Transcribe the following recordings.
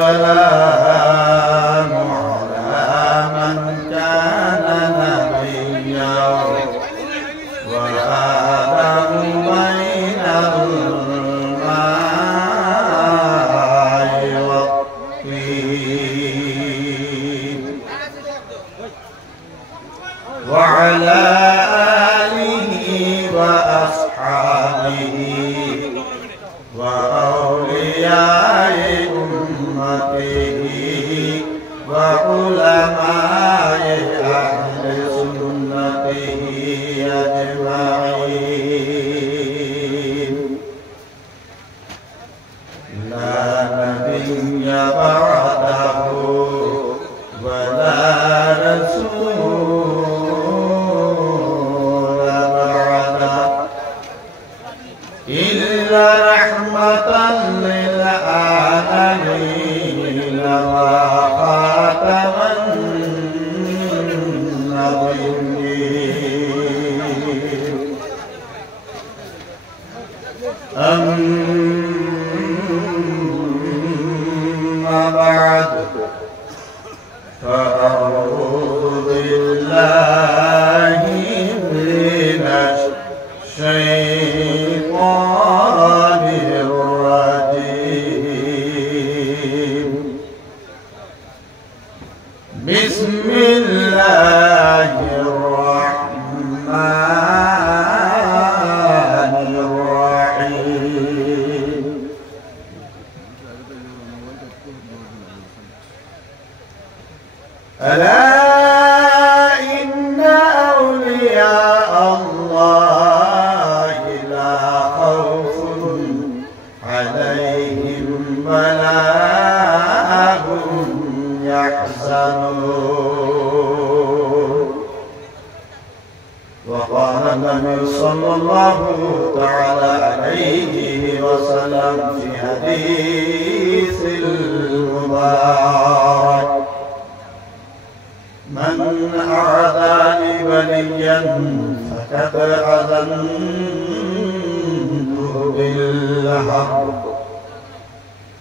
السلام على من كان نبيا وآدم بين الماء والطين وعلى آله وأصحابه وأولياء أمته وعلماء أهل سنته أجمعين. لا نبي بعده ولا رسول بعده إلا رحمة للعالمين وخاتم النبيين. أما بعد فأعوذ بالله من الشيطان الرجيم. بسم الله الرحمن الرحيم. ألا إن أولياء الله لا خوف عليهم ولا هم يحزنون. وقال النبي صلى الله تعالى عليه وسلم في حديث المبارك: من أعدى لي وليا فقد أذنته بالحرب،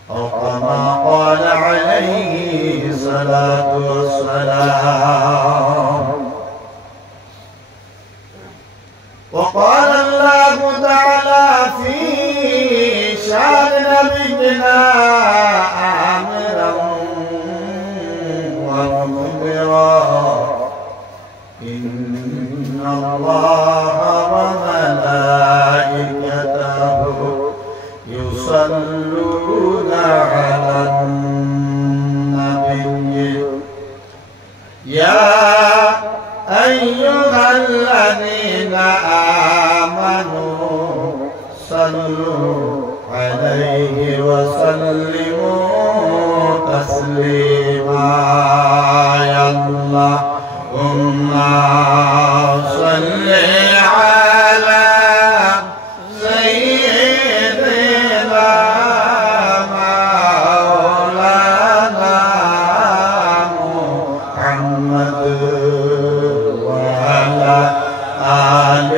أو كما قال عليه الصلاة والسلام. وقال الله تعالى في شأن نبينا آمرا ومخبرا: إن الله وملائكته يصلون على النبي يا أيها الذين آمنوا صلوا عليه وسلموا تسليما. يا اللهم صل على سيدنا مولانا محمد وعلى آل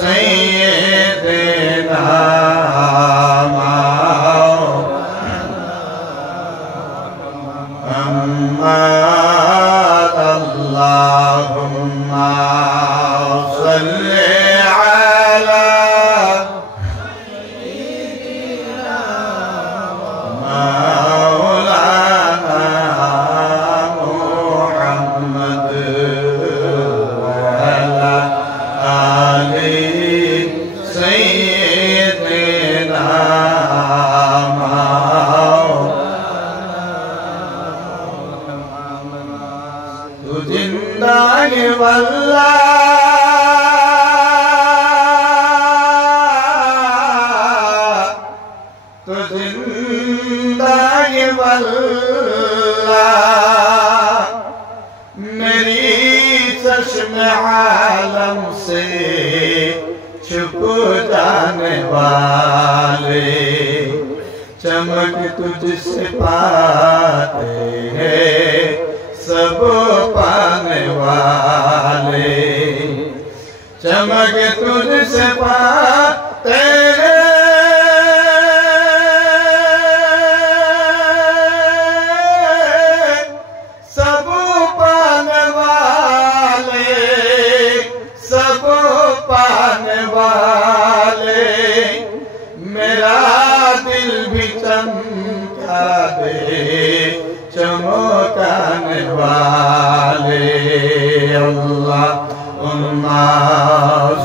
سيدنا محمد. اللهم صل على سيدنا مولانا محمد وعلى آل سيدنا जिंदाग वल्ला तो जिंदाग वल्ला मेरी चश्मे आलम से छुप जाने वाले चमक तुझसे पाते हैं सब पाने वाले। चमक तुझसे पाते हैं चमका दे चमकाने वाले अल्लाहुम्मा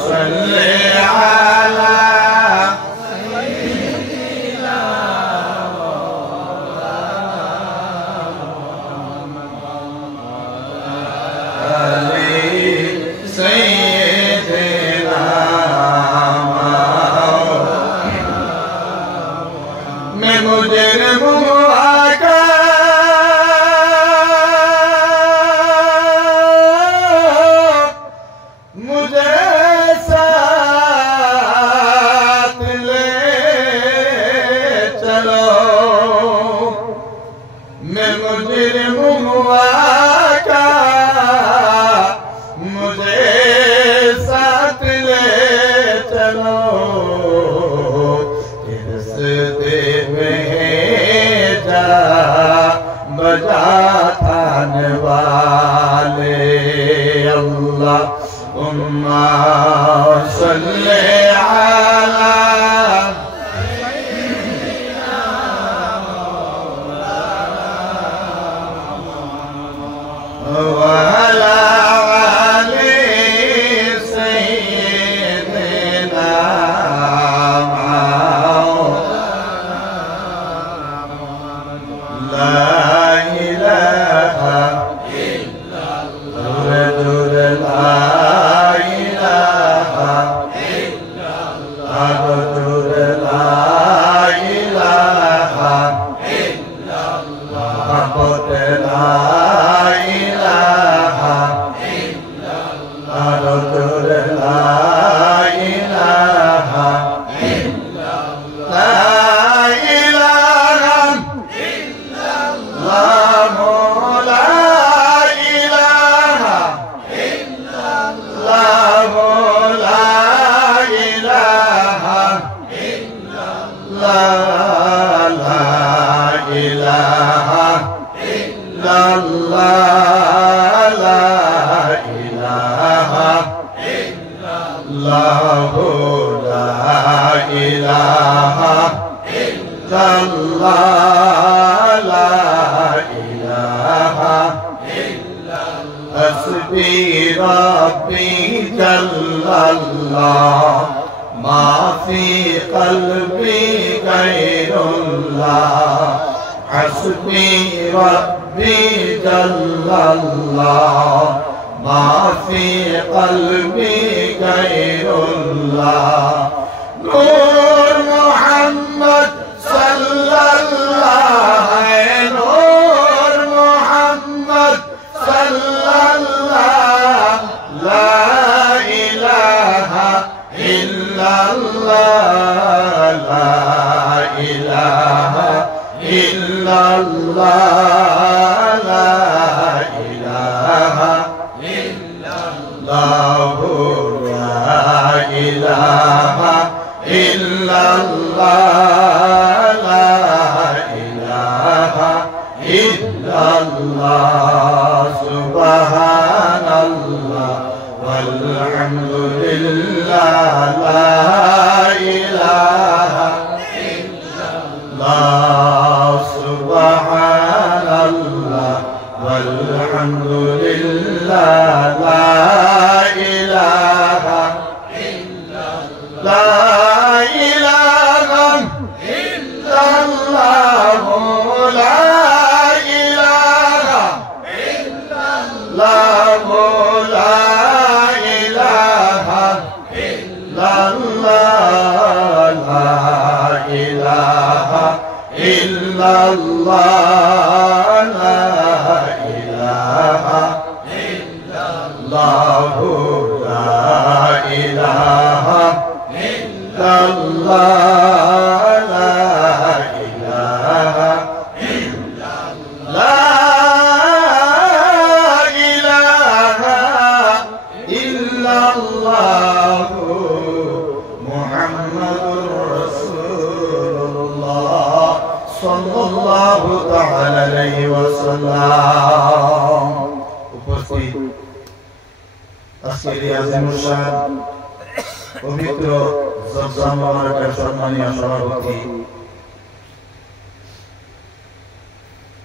सल्ली अला अल्लाहुम्मा सल्ली अला वअला आलि सय्यिदिना ला इलाहा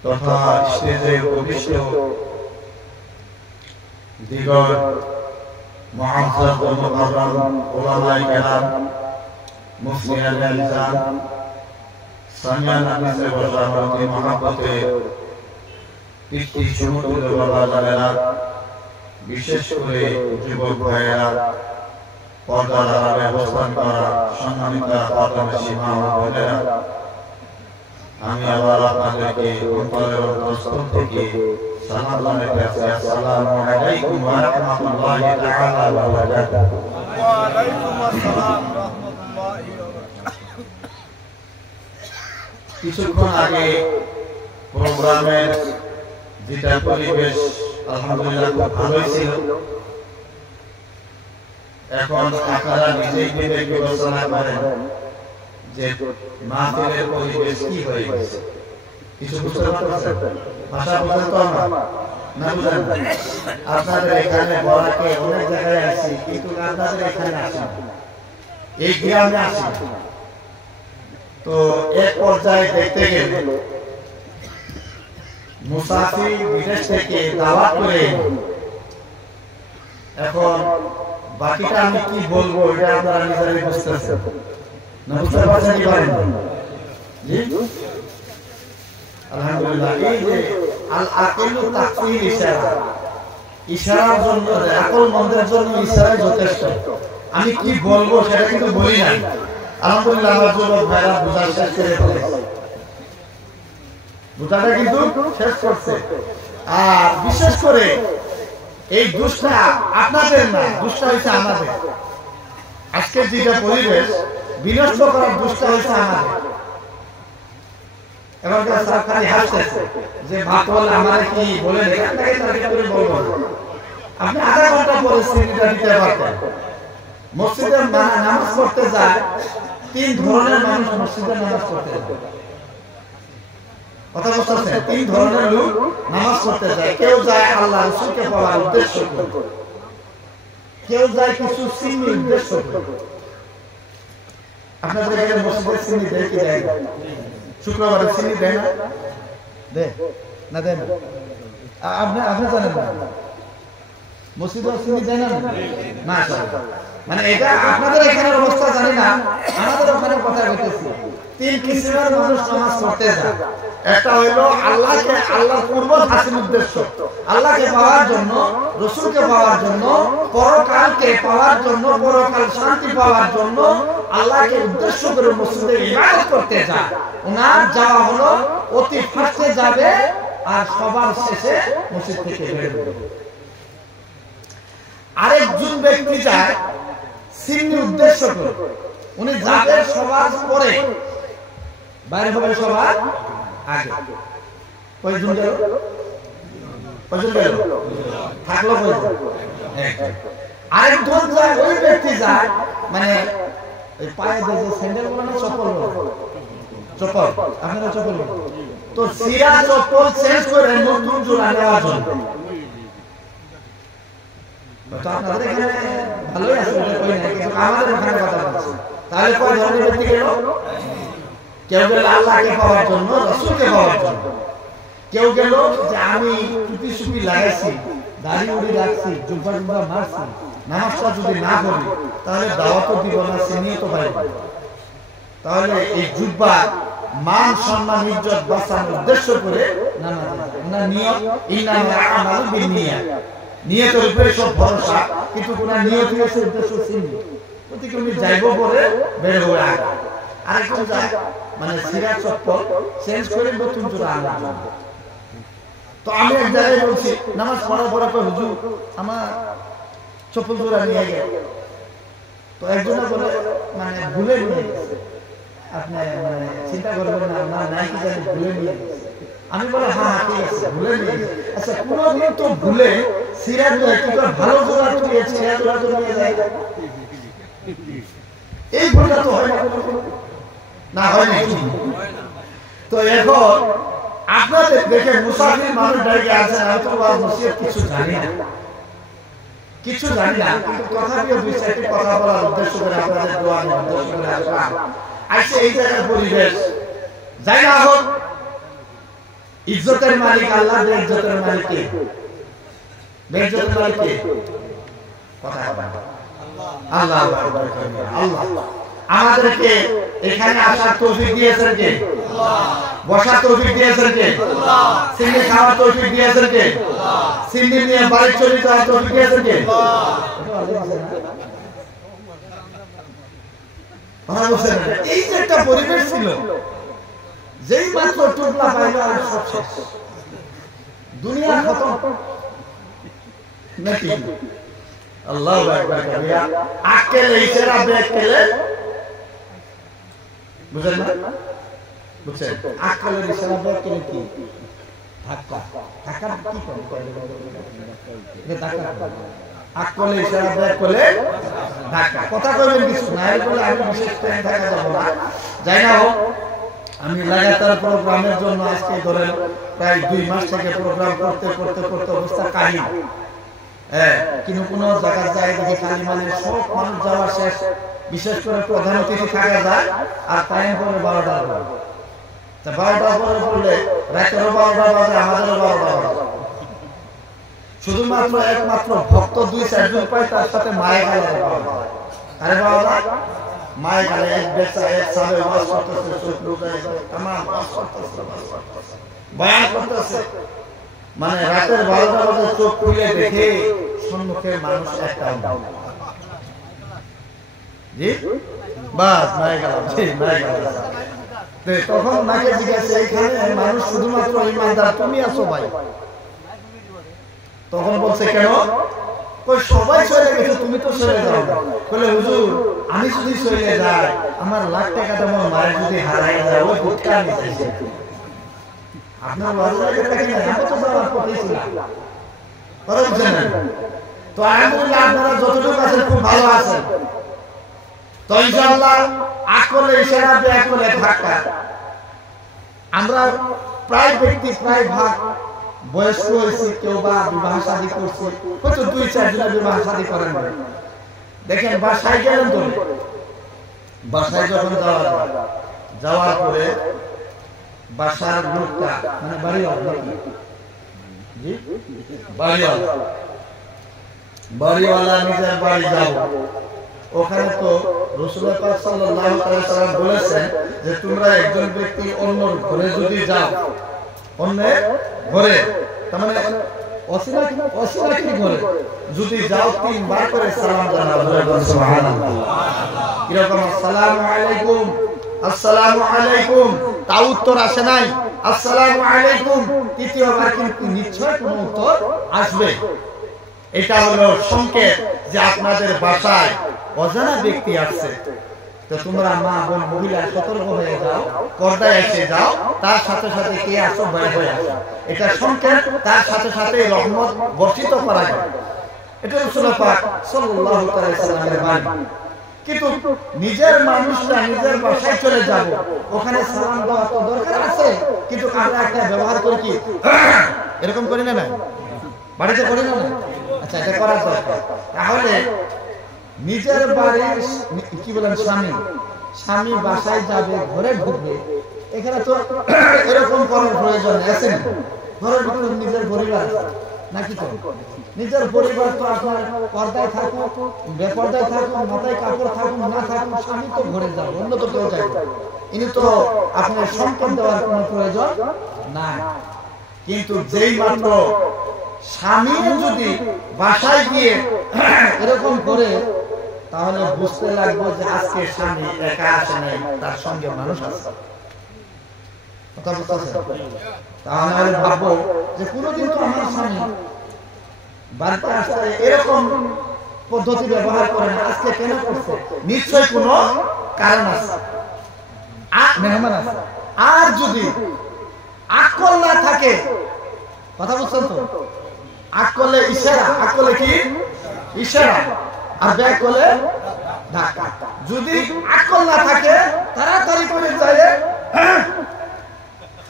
তথা স্টেজে উপবিষ্ট দিগর মুআজ্জাজ ও মুকাররম উলামায়ে কেরাম, মুফতি আল-ইলজাম, সামিয়ান হাফিজে বসামতি মহাব্বতে পিতৃ সমুদ্র বাবা জানেরা, বিশেষ করে যুবক ভাইয়েরা, পর্দার আড়ালে অবস্থান করা সম্মানিত আপাতত সীমা ও বোনেরা, আমি আবার আপনাদেরকে অন্তরের অন্তঃস্থল থেকে সালাম জানাতে আছি। আসসালামু আলাইকুম ওয়া রাহমাতুল্লাহি তাআলা ওয়া বারাকাতুহু। ওয়া আলাইকুম আসসালাম ওয়া রাহমাতুল্লাহি ওয়া বারাকাতুহু। কিছুক্ষণ আগে প্রোগ্রামের যেটা পরিবেশ আলহামদুলিল্লাহ খুব ভালোই ছিল। এখন আপনারা নিজেই নিজে বিবেচনা করেন যে মাহফিলের পরিবেশ কি হয়ে গেছে। কিছু বুঝতে পারছেন? ভাষা বুঝতে তো না বুঝেন? আপনাদের এখানে বড়াকে অনেক জায়গায় আসি, কিন্তু আপনাদের এখানে আসি না, এই গ্রামে আসি। তো এক পর্যায়ে দেখতে গেলে মুসাফির বিদেশ থেকে দাওয়াত করে, এখন বাকিটা আমি কি বলবো এটা আপনারা নিজেরাই বুঝতেছেন না, বুঝতে পারছেন কি পারেন? জি আলহামদুলিল্লাহ। এই যে আল আকিলু তাকফির ইশারা, ইশারার জন্য আকল মন্দের জন্য ইশারাই যথেষ্ট। আমি কি বলবো সেটা কিন্তু বলি না। আলহামদুলিল্লাহ আমার যুবক ভাইরা বুঝার শেষ করে ফেলেছে, বুঝাটা কিন্তু শেষ করছে। আর বিশেষ করে এই দুষ্টা আপনাদের না, দুষ্টা হয়েছে আমাদের। আজকের যেটা পরিবেশ বিনষ্ট করার দুষ্টা হয়েছে আমাদের। এবার সরকারি হাসতেছে যে মাতল আমার কি বলে আপনি আধা ঘন্টা পরে সিনিটা দিতে পারতেন। মসজিদে নামাজ পড়তে যায় তিন ধরনের মানুষ, মসজিদে নামাজ পড়তে যায়। কথা বলতেছে, তিন ধরনের লোক নামাজ পড়তে যায়। কেউ যায় আল্লাহ রাসূলকে পাওয়ার উদ্দেশ্য করে, কেউ যায় কিছু সিন্নি উদ্দেশ্য করে। আপনাদের এখানে মসজিদে সিন্নি দেয় কি দেয় না? শুক্রবারে সিন্নি দেয় না? দেয় না? দেয় না? আপনি জানেন না মসজিদে সিন্নি দেয় না? মাশাআল্লাহ। মানে এটা আপনাদের এখানের অবস্থা জানি না, আমাদের ওখানে কথা বলতেছি। তিন কিসিমের মানুষ নামাজ পড়তে যায়। একটা হইলো আল্লাহকে, আল্লাহর কুরবাত হাসিল উদ্দেশ্য, আল্লাহকে পাওয়ার জন্য, রাসূলকে পাওয়ার জন্য, পরকালকে পাওয়ার জন্য, পরকাল শান্তি পাওয়ার জন্য আল্লাহকে উদ্দেশ্য করে মসজিদে ইবাদত করতে যায়। ওনার যাওয়া হলো অতি ফার্স্টে যাবে আর সবার শেষে মসজিদ থেকে বের হবে। আরেকজন ব্যক্তি যায় সিন্নি উদ্দেশ্য করে, উনি যাবে সবার পরে, বাইরে হবে সবার আগে। কয়জন গেল? কয়জন গেল? থাকলো কয়জন? আরেকজন যায়, ওই ব্যক্তি যায় মানে ওই পায়ে যে স্যান্ডেল বলে না, চপ্পল বলে, চপ্পল, আপনারা চপ্পল বলে, তো সিরা চপ্পল চেঞ্জ করে নতুন জোড়া নেওয়ার জন্য। তো আপনাদের এখানে ভালোই আছে, কিন্তু আমাদের ওখানে কথা বলছি। তাহলে কয় ধরনের ব্যক্তি গেল? কেউ গেল আল্লাহকে পাওয়ার জন্য, রাসূলকে পাওয়ার জন্য। কেউ গেল যে আমি টুপি সুপি লাগাইছি, দাড়ি উড়ি রাখছি, জুব্বা জুব্বা মারছি, নামাজটা যদি না করি তাহলে দাওয়াতও দিব না, চিনিও তো পাইব। তাহলে এই জুব্বা মান সম্মান ইজ্জত বাঁচানোর উদ্দেশ্য করে নামাজ। ওনার নিয়ত ইন্নামাল আমালু বিন্নিয়াত, নিয়তের উপরে সব ভরসা, কিন্তু ওনার নিয়ত হচ্ছে উদ্দেশ্য চিনি। প্রতিকে উনি যাইব বলে বের হয়ে আগে। আরেকজন যায় মানে সিরা চপ্পল চেঞ্জ করে নতুন জোড়া আনার জন্য। তো আমি এক জায়গায় বলছি নামাজ পড়ার পরে হুজুর আমার চপ্পল জোড়া নিয়ে গেল। তো একজনে বলে মানে ভুলে নিয়ে গেছে, আপনি মানে চিন্তা করবেন না, না নাই কি জানি ভুলে নিয়ে গেছে। আমি বলে হ্যাঁ ঠিক আছে ভুলে নিয়ে গেছে। আচ্ছা কোনদিন তো ভুলে সিরা জোড়া একটু ভালো জোড়া তো সিরা জোড়া তো নিয়ে যায়, এই ভুলটা তো হয় না, হয় নাকি? তো এখন আপনাদের দেখে মুসাফির মানুষ ডাকে আছেন, আমি তো নসিহত কিছু জানি না, কিছু জানি না, কিন্তু তথাপিও দুই চারটি কথা বলার উদ্দেশ্য করে আপনাদের দোয়া নেওয়ার উদ্দেশ্য করে আসলাম। আজকে এই জায়গার পরিবেশ যাই না হোক, ইজ্জতের মালিক আল্লাহ, বেইজ্জতের মালিক কে? বেইজ্জতের মালিক কে? কথা বলেন। আল্লাহ আল্লাহ। আমাদেরকে এখানে আসার তৌফিক দিয়েছেন কে? আল্লাহ। বসার তৌফিক দিয়েছেন কে? আল্লাহ। সিন্নি খাওয়ার তৌফিক দিয়েছেন কে? আল্লাহ। সিন্নি নিয়ে বাড়ি চলে যাওয়ার তৌফিক দিয়েছেন কে? আল্লাহ। এই যে একটা পরিবেশ ছিল, যেই মাত্র টুকলা পাইল আর সব শেষ, দুনিয়া খতম নাকি? আল্লাহু আকবার কবিরা। আকেলে ইশারা বেকেলে বুঝেন না? বুঝছেন? আকেলে ইশারা বেকেলে কি? ধাক্কা। ধাক্কা কি করে? এটা ধাক্কা। আকেলে ইশারা বেকেলে ধাক্কা। কথা কইবেন কিছু না, এর বলে আমি বিশেষ টাইম থাকা যাব না। যাই না হোক, আমি লাগাতার প্রোগ্রামের জন্য আজকে ধরেন প্রায় 2 মাস থেকে প্রোগ্রাম করতে করতে করতে অবস্থা কাহিল। কিন্তু কোন জায়গায় যায় দেখি খালি মানে সব মানুষ যাওয়া শেষ, বিশেষ করে প্রধান অতিথি থাকা যায় আর টাইম পরে 12টার পর। তা 12টার পরে বললে রাতের 12টা বাজে, আমাদেরও 12টা বাজে। শুধুমাত্র একমাত্র ভক্ত 2-4 জন পায়, তার সাথে মায়ে গালে আরে বাবা মায়ে গালে এক বেচা এক সাবে ওয়াজ করতেছে, চোখ লুকায় তামাম ওয়াজ করতেছে, বয়ান করতেছে। মানে রাতের 12টা বাজে চোখ খুলে দেখে সম্মুখে মানুষ একটাও না। জি বাস মায়ে গেলাম, জি মায়ে গেলাম। তখন মাকে জিজ্ঞাসা, এইখানে মানুষ শুধুমাত্র ইমানদার, তুমি আছো ভাই? তখন বলছে কেন? কই সবাই চলে গেছে, তুমি তো চলে যাও। বলে হুজুর আমি যদি চলে যাই, আমার লাখ টাকা তোমার মায়ের যদি হারায় যায়, ওই ভুট্টা আমি চাইছি। আপনার ওয়াজের টাকা কি না? আমি তো যাওয়ার পথেই ছিলাম। কথা বুঝছেন না? তো আলহামদুলিল্লাহ আপনারা যতটুকু আছেন খুব ভালো আছেন। তো ইনশাআল্লাহ আকলে ইশারা বেআকলে ধাক্কা। আমরা প্রায় ব্যক্তি প্রায় ভাগ বয়স্ক হয়েছে, কেউ বা বিবাহ শাদী করছে, হয়তো 2-4 জনের বিবাহ শাদী করেন। দেখেন বাসায় গেলেন, তো বাসায় যখন যাওয়ার পরে বাসার লোকটা মানে বাড়িওয়ালা, জি বাড়িওয়ালা নিজের বাড়ি যাও, ওখানে তো রাসূলুল্লাহ পাক সাল্লাল্লাহু আলাইহি ওয়াসাল্লাম বলেছেন যে তোমরা একজন ব্যক্তি অন্য ঘরে যদি যাও, অন্যের ঘরে তার মানে অসিলাকি ঘরে যদি যাও 3 বার করে সালাম জানাও, সুবহানাল্লাহ। কিরকম আসসালামু আলাইকুম, আসসালামু আলাইকুম, তা উত্তর আসে নাই, আসসালামু আলাইকুম তৃতীয়বার কিন্তু নিশ্চয় কোনো উত্তর আসবে। এটা হলো সংকেত যে আপনাদের বাসায় অজানা ব্যক্তি আসছে। তো তোমরা মা বোন মহিলা সতর্ক হয়ে যাও, পর্দায় এসে যাও, তার সাথে সাথে কে আসো ভয় হয়ে আসো। এটা সংকেত, তার সাথে সাথে রহমত বর্ষিত করা যায়। এটা রাসূলুল্লাহ পাক সাল্লাল্লাহু আলাইহি ওয়াসাল্লামের বাণী। কিন্তু নিজের মানুষরা নিজের বাসায় চলে যাব, ওখানে সালাম দেওয়া তো দরকার আছে, কিন্তু আমরা একটা ব্যবহার করি কি এরকম করি না? বাড়িতে করি না? আচ্ছা, এটা করা দরকার। তাহলে নিজের বাড়ির কি বলেন স্বামী বাসায় যাবে, ঘরে ঢুকবে, এখানে তো এরকম করার প্রয়োজন আছে না? ঘরের ভিতরে নিজের পরিবার নাকি তো নিজের পরিবার তো আপনার পর্দায় থাকুক বেপর্দায় থাকুক, মাথায় কাপড় থাকুক না থাকুক, স্বামী তো ঘরে যাবে, অন্য তো কেউ যাবে। ইনি তো আপনার সম্পদ দেওয়ার কোনো প্রয়োজন নাই। কিন্তু যেই মাত্র স্বামী যদি বাসায় গিয়ে এরকম করে, তাহলে বুঝতে লাগবে যে আজকে স্বামী একা আসে নাই, তার সঙ্গে মানুষ আছে। কথা বুঝতেছেন? তাহলে ভাববো যে কোনোদিন তো আমার স্বামী বাড়িতে আসতে এরকম পদ্ধতি ব্যবহার করে না, আজকে কেন করছে? নিশ্চয় কোনো কারণ আছে, মেহমান আছে। আর যদি আকল না থাকে, কথা বুঝছেন তো? আকলে ইশারা, আকলে কি ইশারা, আর বেআকলে ধাক্কা। যদি আকল না থাকে, তাড়াতাড়ি করে যায়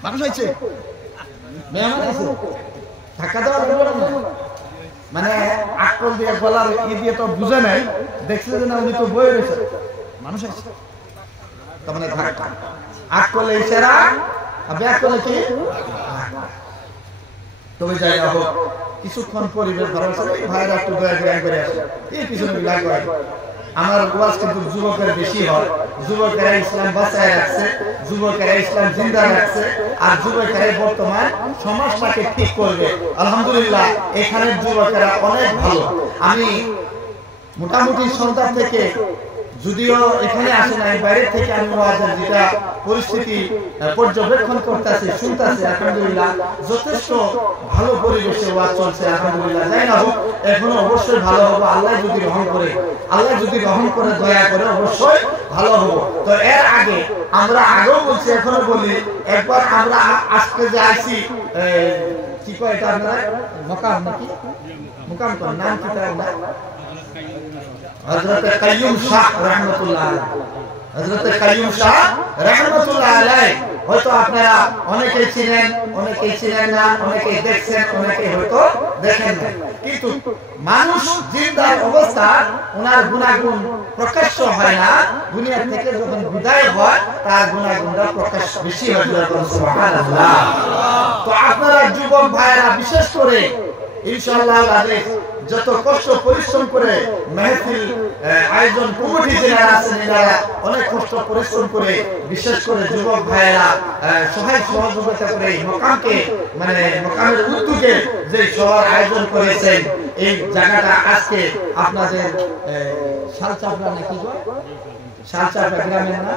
মানুষ আছে, মেহমান আছে, ধাক্কা দেওয়া লাগবে না। মানে আকল দিয়ে গলার ই দিয়ে তো বুঝে নাই, দেখছে যে না উনি তো বয়ে রয়েছে, মানুষ আছে, তার মানে ধাক্কা। আকলে ইশারা, আর বেআকলে কি তবে যাই হোক কিছুক্ষণ পরিবেশ ভালো আছে ভাইরা একটু দয়া করে আসে এই পিছনে লাগে আমার ওয়াজ কিন্তু যুবকের বেশি হয় যুবকেরা ইসলাম বাঁচায় রাখছে যুবকেরা ইসলাম জিন্দা রাখছে আর যুবকেরা বর্তমান সমাজটাকে ঠিক করবে আলহামদুলিল্লাহ এখানের যুবকেরা অনেক ভালো আমি মোটামুটি সন্তান থেকে যদিও এখানে আসে না বাইরে থেকে আমি ওয়াজের যেটা পরিস্থিতি পর্যবেক্ষণ করতেছি শুনতেছি আলহামদুলিল্লাহ যথেষ্ট ভালো পরিবেশে ওয়াজ চলছে আলহামদুলিল্লাহ যাই না হোক এখনো অবশ্যই ভালো হবে আল্লাহ যদি রহম করে দয়া করে অবশ্যই ভালো হবে তো এর আগে আমরা আগেও বলছি এখনো বলি একবার আমরা আজকে যে আইছি কি কয় এটা আপনারা মকাম নাকি মুকাম তো নাম কি তার না হযরত কাইয়ুম শাহ রাহমাতুল্লাহ আলাইহি হয়তো আপনারা অনেকেই চিনেন না অনেকেই দেখছেন অনেকেই হয়তো দেখেন না কিন্তু মানুষ জিন্দার অবস্থা ওনার গুনাহগুণ প্রকাশ্য হয় না দুনিয়া থেকে যখন বিদায় হয় তার গুনাহগুণটা প্রকাশ বেশি হয় সুবহানাল্লাহ তো আপনারা যুবক ভাইরা বিশেষ করে ইনশাআল্লাহ যত কষ্ট পরিশ্রম করে মেহফিল আয়োজন কমিটি যারা আছেন এরা অনেক কষ্ট পরিশ্রম করে বিশেষ করে যুবক ভাইয়েরা সহায় সহযোগিতা করে মকামকে মানে মকামের উদ্যোগে যে সবার আয়োজন করেছেন এই জায়গাটা আজকে আপনাদের শালচাপড়া নাকি গো শালচাপড়া গ্রামের না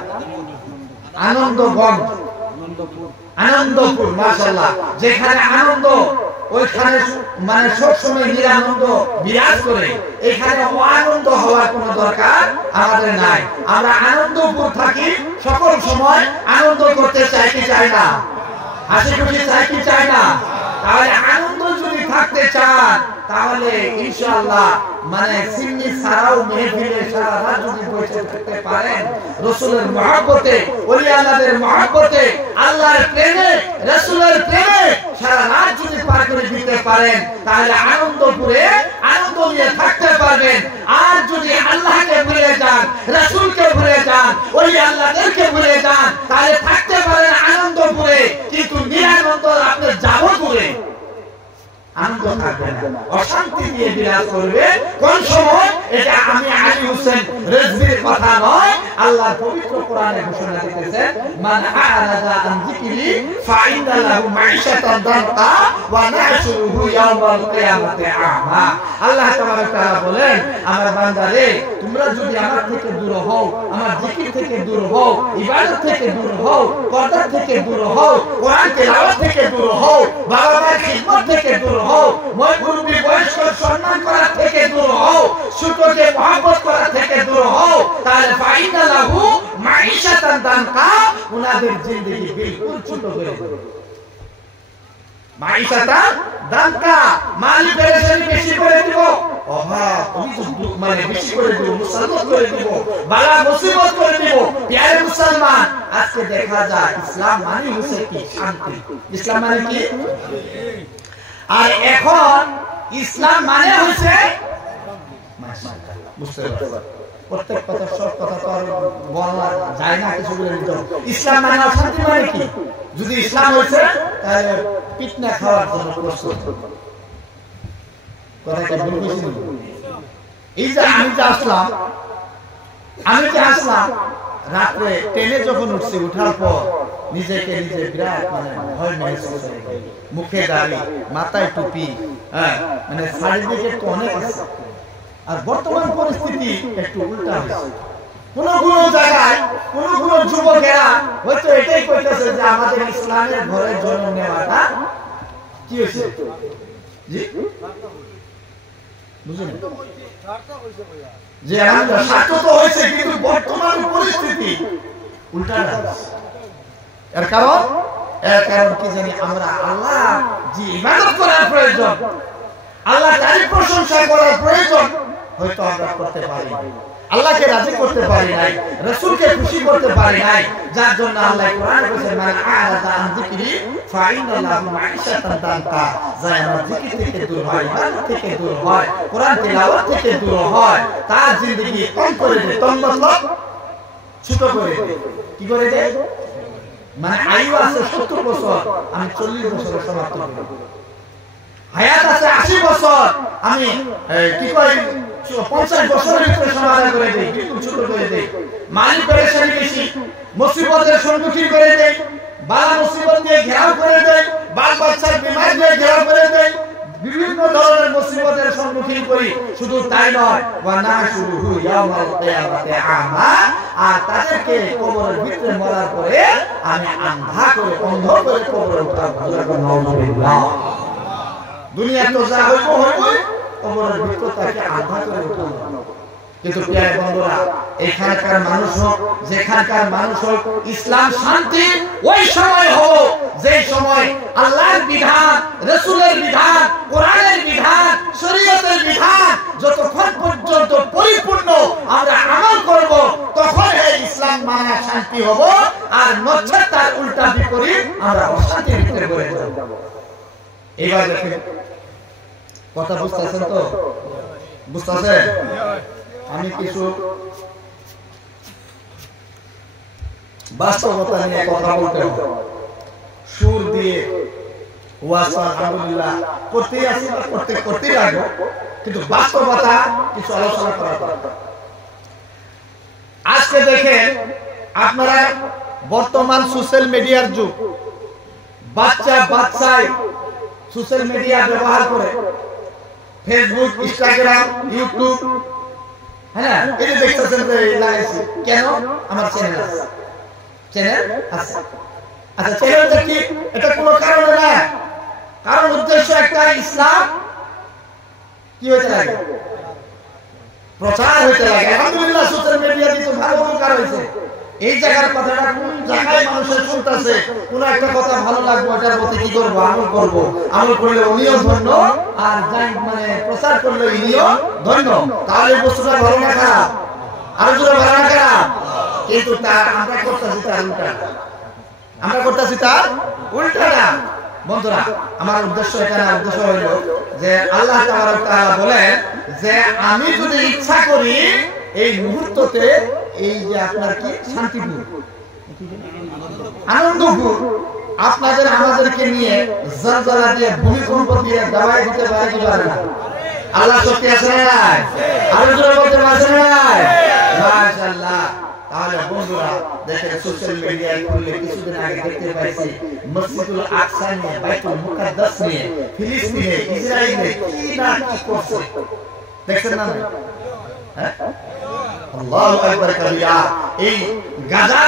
আনন্দপুর মাশাআল্লাহ যেখানে আনন্দ ওইখানে মানে সব সময় নিরানন্দ বিরাজ করে এখানে আনন্দ হওয়ার কোনো দরকার আমাদের নাই আমরা আনন্দপুর থাকি সকল সময় আনন্দ করতে চাই কি চাই না হাসি খুশি চাই কি চাই না তাহলে আনন্দ যদি থাকতে চান তাহলে ইনশাআল্লাহ মানে সিন্নি ছাড়াও মেহফিলে সারা রাত যদি বসে থাকতে পারেন রাসূলের মহব্বতে ওলি আল্লাহদের মহব্বতে আল্লাহর প্রেমে রাসূলের প্রেমে সারা রাত যদি পার করে দিতে পারেন তাহলে আনন্দপুরে আনন্দ নিয়ে থাকতে পারবেন আর যদি আল্লাহকে ভুলে যান রাসূলকে ভুলে যান ওলি আল্লাহদেরকে ভুলে যান তাহলে থাকতে পারেন আনন্দপুরে কিন্তু নিরানন্দ আপনি যাব করে আনন্দ থাকবে না অশান্তি দিয়ে বিরাজ করবে কোন সময় এটা আমি আলী হোসেন রেজভির কথা নয় আল্লাহর পবিত্র কোরআনে ঘোষণা দিতেছে মান আরাদা আন যিকরি ফাইন্না লাহু মাইশাতান দানকা ওয়া নাহশুরুহু ইয়াওমাল কিয়ামাতি আ'মা আল্লাহ তাআলা তাআলা বলেন আমার বান্দারে তোমরা যদি আমার থেকে দূর হও আমার জিকির থেকে দূর হও ইবাদত থেকে দূর হও পর্দা থেকে দূর হও কোরআন তেলাওয়াত থেকে দূর হও বাবা মায়ের খিদমত থেকে দূর হও মুরব্বি বয়স্ক সম্মান করা থেকে দূর হও ছোটকে মহব্বত করা থেকে দূর হও তাহলে ফাইনা লাহু মাইশাতান দানকা উনাদের জিন্দেগি বিলকুল ছোট হয়ে যাবে মাইশাতান দানকা মাল পেরেশানি বেশি করে দিব অভাব দুঃখ মানে বেশি করে দিব মুসলমান করে দিব বালা মুসিবত করে দিব প্যারে মুসলমান আজকে দেখা যায় ইসলাম মানে হচ্ছে কি শান্তি ইসলাম মানে কি আর এখন ইসলাম মানে হচ্ছে মাশাআল্লাহ বুঝতে পারছেন প্রত্যেক কথা সব কথা তো আর বলা যায় না কিছু বলে দিতে ইসলাম মানে অশান্তি মানে কি যদি ইসলাম হচ্ছে তাহলে পিটনা খাওয়ার জন্য প্রস্তুত কথাটা ভুল বুঝিনি এই যে আমি যে আসলাম রাতে ট্রেনে যখন উঠছি ওঠার পর নিজেকে নিজে বিরাট মানে ভয় মেহসুস করে মুখে দাড়ি মাথায় টুপি হ্যাঁ মানে সার্টিফিকেট তো অনেক আছে আর বর্তমান পরিস্থিতি একটু উল্টা হয়েছে কোন জায়গায় কোন যুবকেরা হয়তো এটাই কইতেছে যে আমাদের ইসলামের ঘরে জন্ম নেওয়াটা কি হয়েছে জি বুঝলেন যে আমরা স্বার্থ তো হয়েছে কিন্তু বর্তমান পরিস্থিতি উল্টা হয়েছে এর কারণ কি জানি আমরা আল্লাহ যে ইবাদত করার প্রয়োজন আল্লাহ তারই প্রশংসা করার প্রয়োজন হয়তো আমরা করতে পারি আল্লাহকে রাজি করতে পারি নাই রাসূলকে খুশি করতে পারি নাই যার জন্য আল্লাহ কোরআনে বলেছেন মান আরাদা আন যিকরি ফাইন্না লাহু মাইশাতান দানকা যারা আমার জিকির থেকে দূর হয় ইবাদত থেকে দূর হয় কোরআন তেলাওয়াত থেকে দূর হয় তার জিন্দেগি কম করে দেয় তন্মতলব ছোট করে দেয় কি করে দেয় মানে আয়ু আছে 70 বছর আমি 40 বছরে সমাপ্ত করব হায়াত আছে 80 বছর, আমি কি কই 50 বছরের ভিতরে সমাধান করে দেই, কিন্তু ছোট করে দেই, মালি পেরেশানি বেশি, মুসিবতের সম্মুখীন করে দেই, বালা মুসিবত দিয়ে ঘেরাও করে দেই, বাল বাচ্চার বিমার দিয়ে ঘেরাও করে দেই, বিভিন্ন ধরনের মুসিবতের সম্মুখীন করি। শুধু তাই নয়, ওয়া নাশুরুহু ইয়াউমাল কিয়ামাতি আমা, আর তাদেরকে কবরের ভিতরে মরার পরে আমি আন্ধা করে অন্ধ করে কবরে উঠাবো। নাউযুবিল্লাহ। দুনিয়া তো যা হইব হইবই, কবরের ভিতর তাকে আন্ধা করে উঠাবো। কিন্তু প্রিয় বন্ধুরা, এখানকার মানুষ হোক যেখানকার মানুষ হোক, ইসলাম শান্তি ওই সময় হোক যে সময় আল্লাহর বিধান, রাসূলের বিধান, কোরআনের বিধান, শরীয়তের বিধান যতক্ষণ পর্যন্ত পরিপূর্ণ আমরা আমল করব, তখন এই ইসলাম মানা শান্তি হব। আর নচেত তার উল্টা বিপরীত আমরা অশান্তির ভিতরে পড়ে যাব। এবার দেখেন, কথা বুঝতেছেন তো? বুঝতেছেন? আমি কিছু বাস্তবতা নিয়ে কথা বলতে হবে, সুর দিয়ে ওয়াজ আলহামদুলিল্লাহ করতেই আছি বা করতেই লাগবো, কিন্তু বাস্তবতা কিছু আলোচনা করা দরকার। আজকে দেখেন আপনারা, বর্তমান সোশ্যাল মিডিয়ার যুগ, বাচ্চায় সোশ্যাল মিডিয়া ব্যবহার করে, ফেসবুক, ইনস্টাগ্রাম, ইউটিউব, হ্যাঁ, এই দেখতেছেন যে লাগাইছি কেন? আমার চ্যানেল আছে, আচ্ছা চ্যানেলটা কি? এটা কোনো কারণ না, কারণ উদ্দেশ্য একটা, ইসলাম কি হইতে লাগে? প্রচার হইতে লাগে। আলহামদুলিল্লাহ সোশ্যাল মিডিয়া দিয়ে তো ভালো উপকার হয়েছে। এই জায়গার কথাটা কোন জায়গায় মানুষের শুনতেছে, কোন একটা কথা ভালো লাগবে, ওটার প্রতি কি করবো? আমল করলে উনিও ধন্য, আর যাই মানে প্রচার করলে ইনিও ধন্য। তাহলে বস্তুটা ভালো না খারাপ? আরো জোরে ভালো না খারাপ? কিন্তু আমরা করতেছি তার উল্টাটা। বন্ধুরা, আমার উদ্দেশ্য এটা না, উদ্দেশ্য হইল যে আল্লাহ তাআলা বলেন যে আমি যদি ইচ্ছা করি এই মুহূর্ততে, এই যে আপনার কি শান্তিপুর, আনন্দপুর, আপনাদের আমাদেরকে নিয়ে জলজলা দিয়ে, ভূমিকম্প দিয়ে দাওয়াই দিতে পারে কি পারে না? আল্লাহ শক্তি আছে না নাই? আরো জোরে বলতে পারছে না নাই? মাশাআল্লাহ। তাহলে বন্ধুরা দেখেন, সোশ্যাল মিডিয়ায় খুললে কিছুদিন আগে দেখতে পাইছি মসজিদুল আকসা নিয়ে, বাইতুল মুকাদ্দাস নিয়ে, ফিলিস্তিনে, ইসরায়েলে কি না কি করছে, দেখছেন না? হ্যাঁ, আল্লাহু আকবার কাবিরা। এই গাজা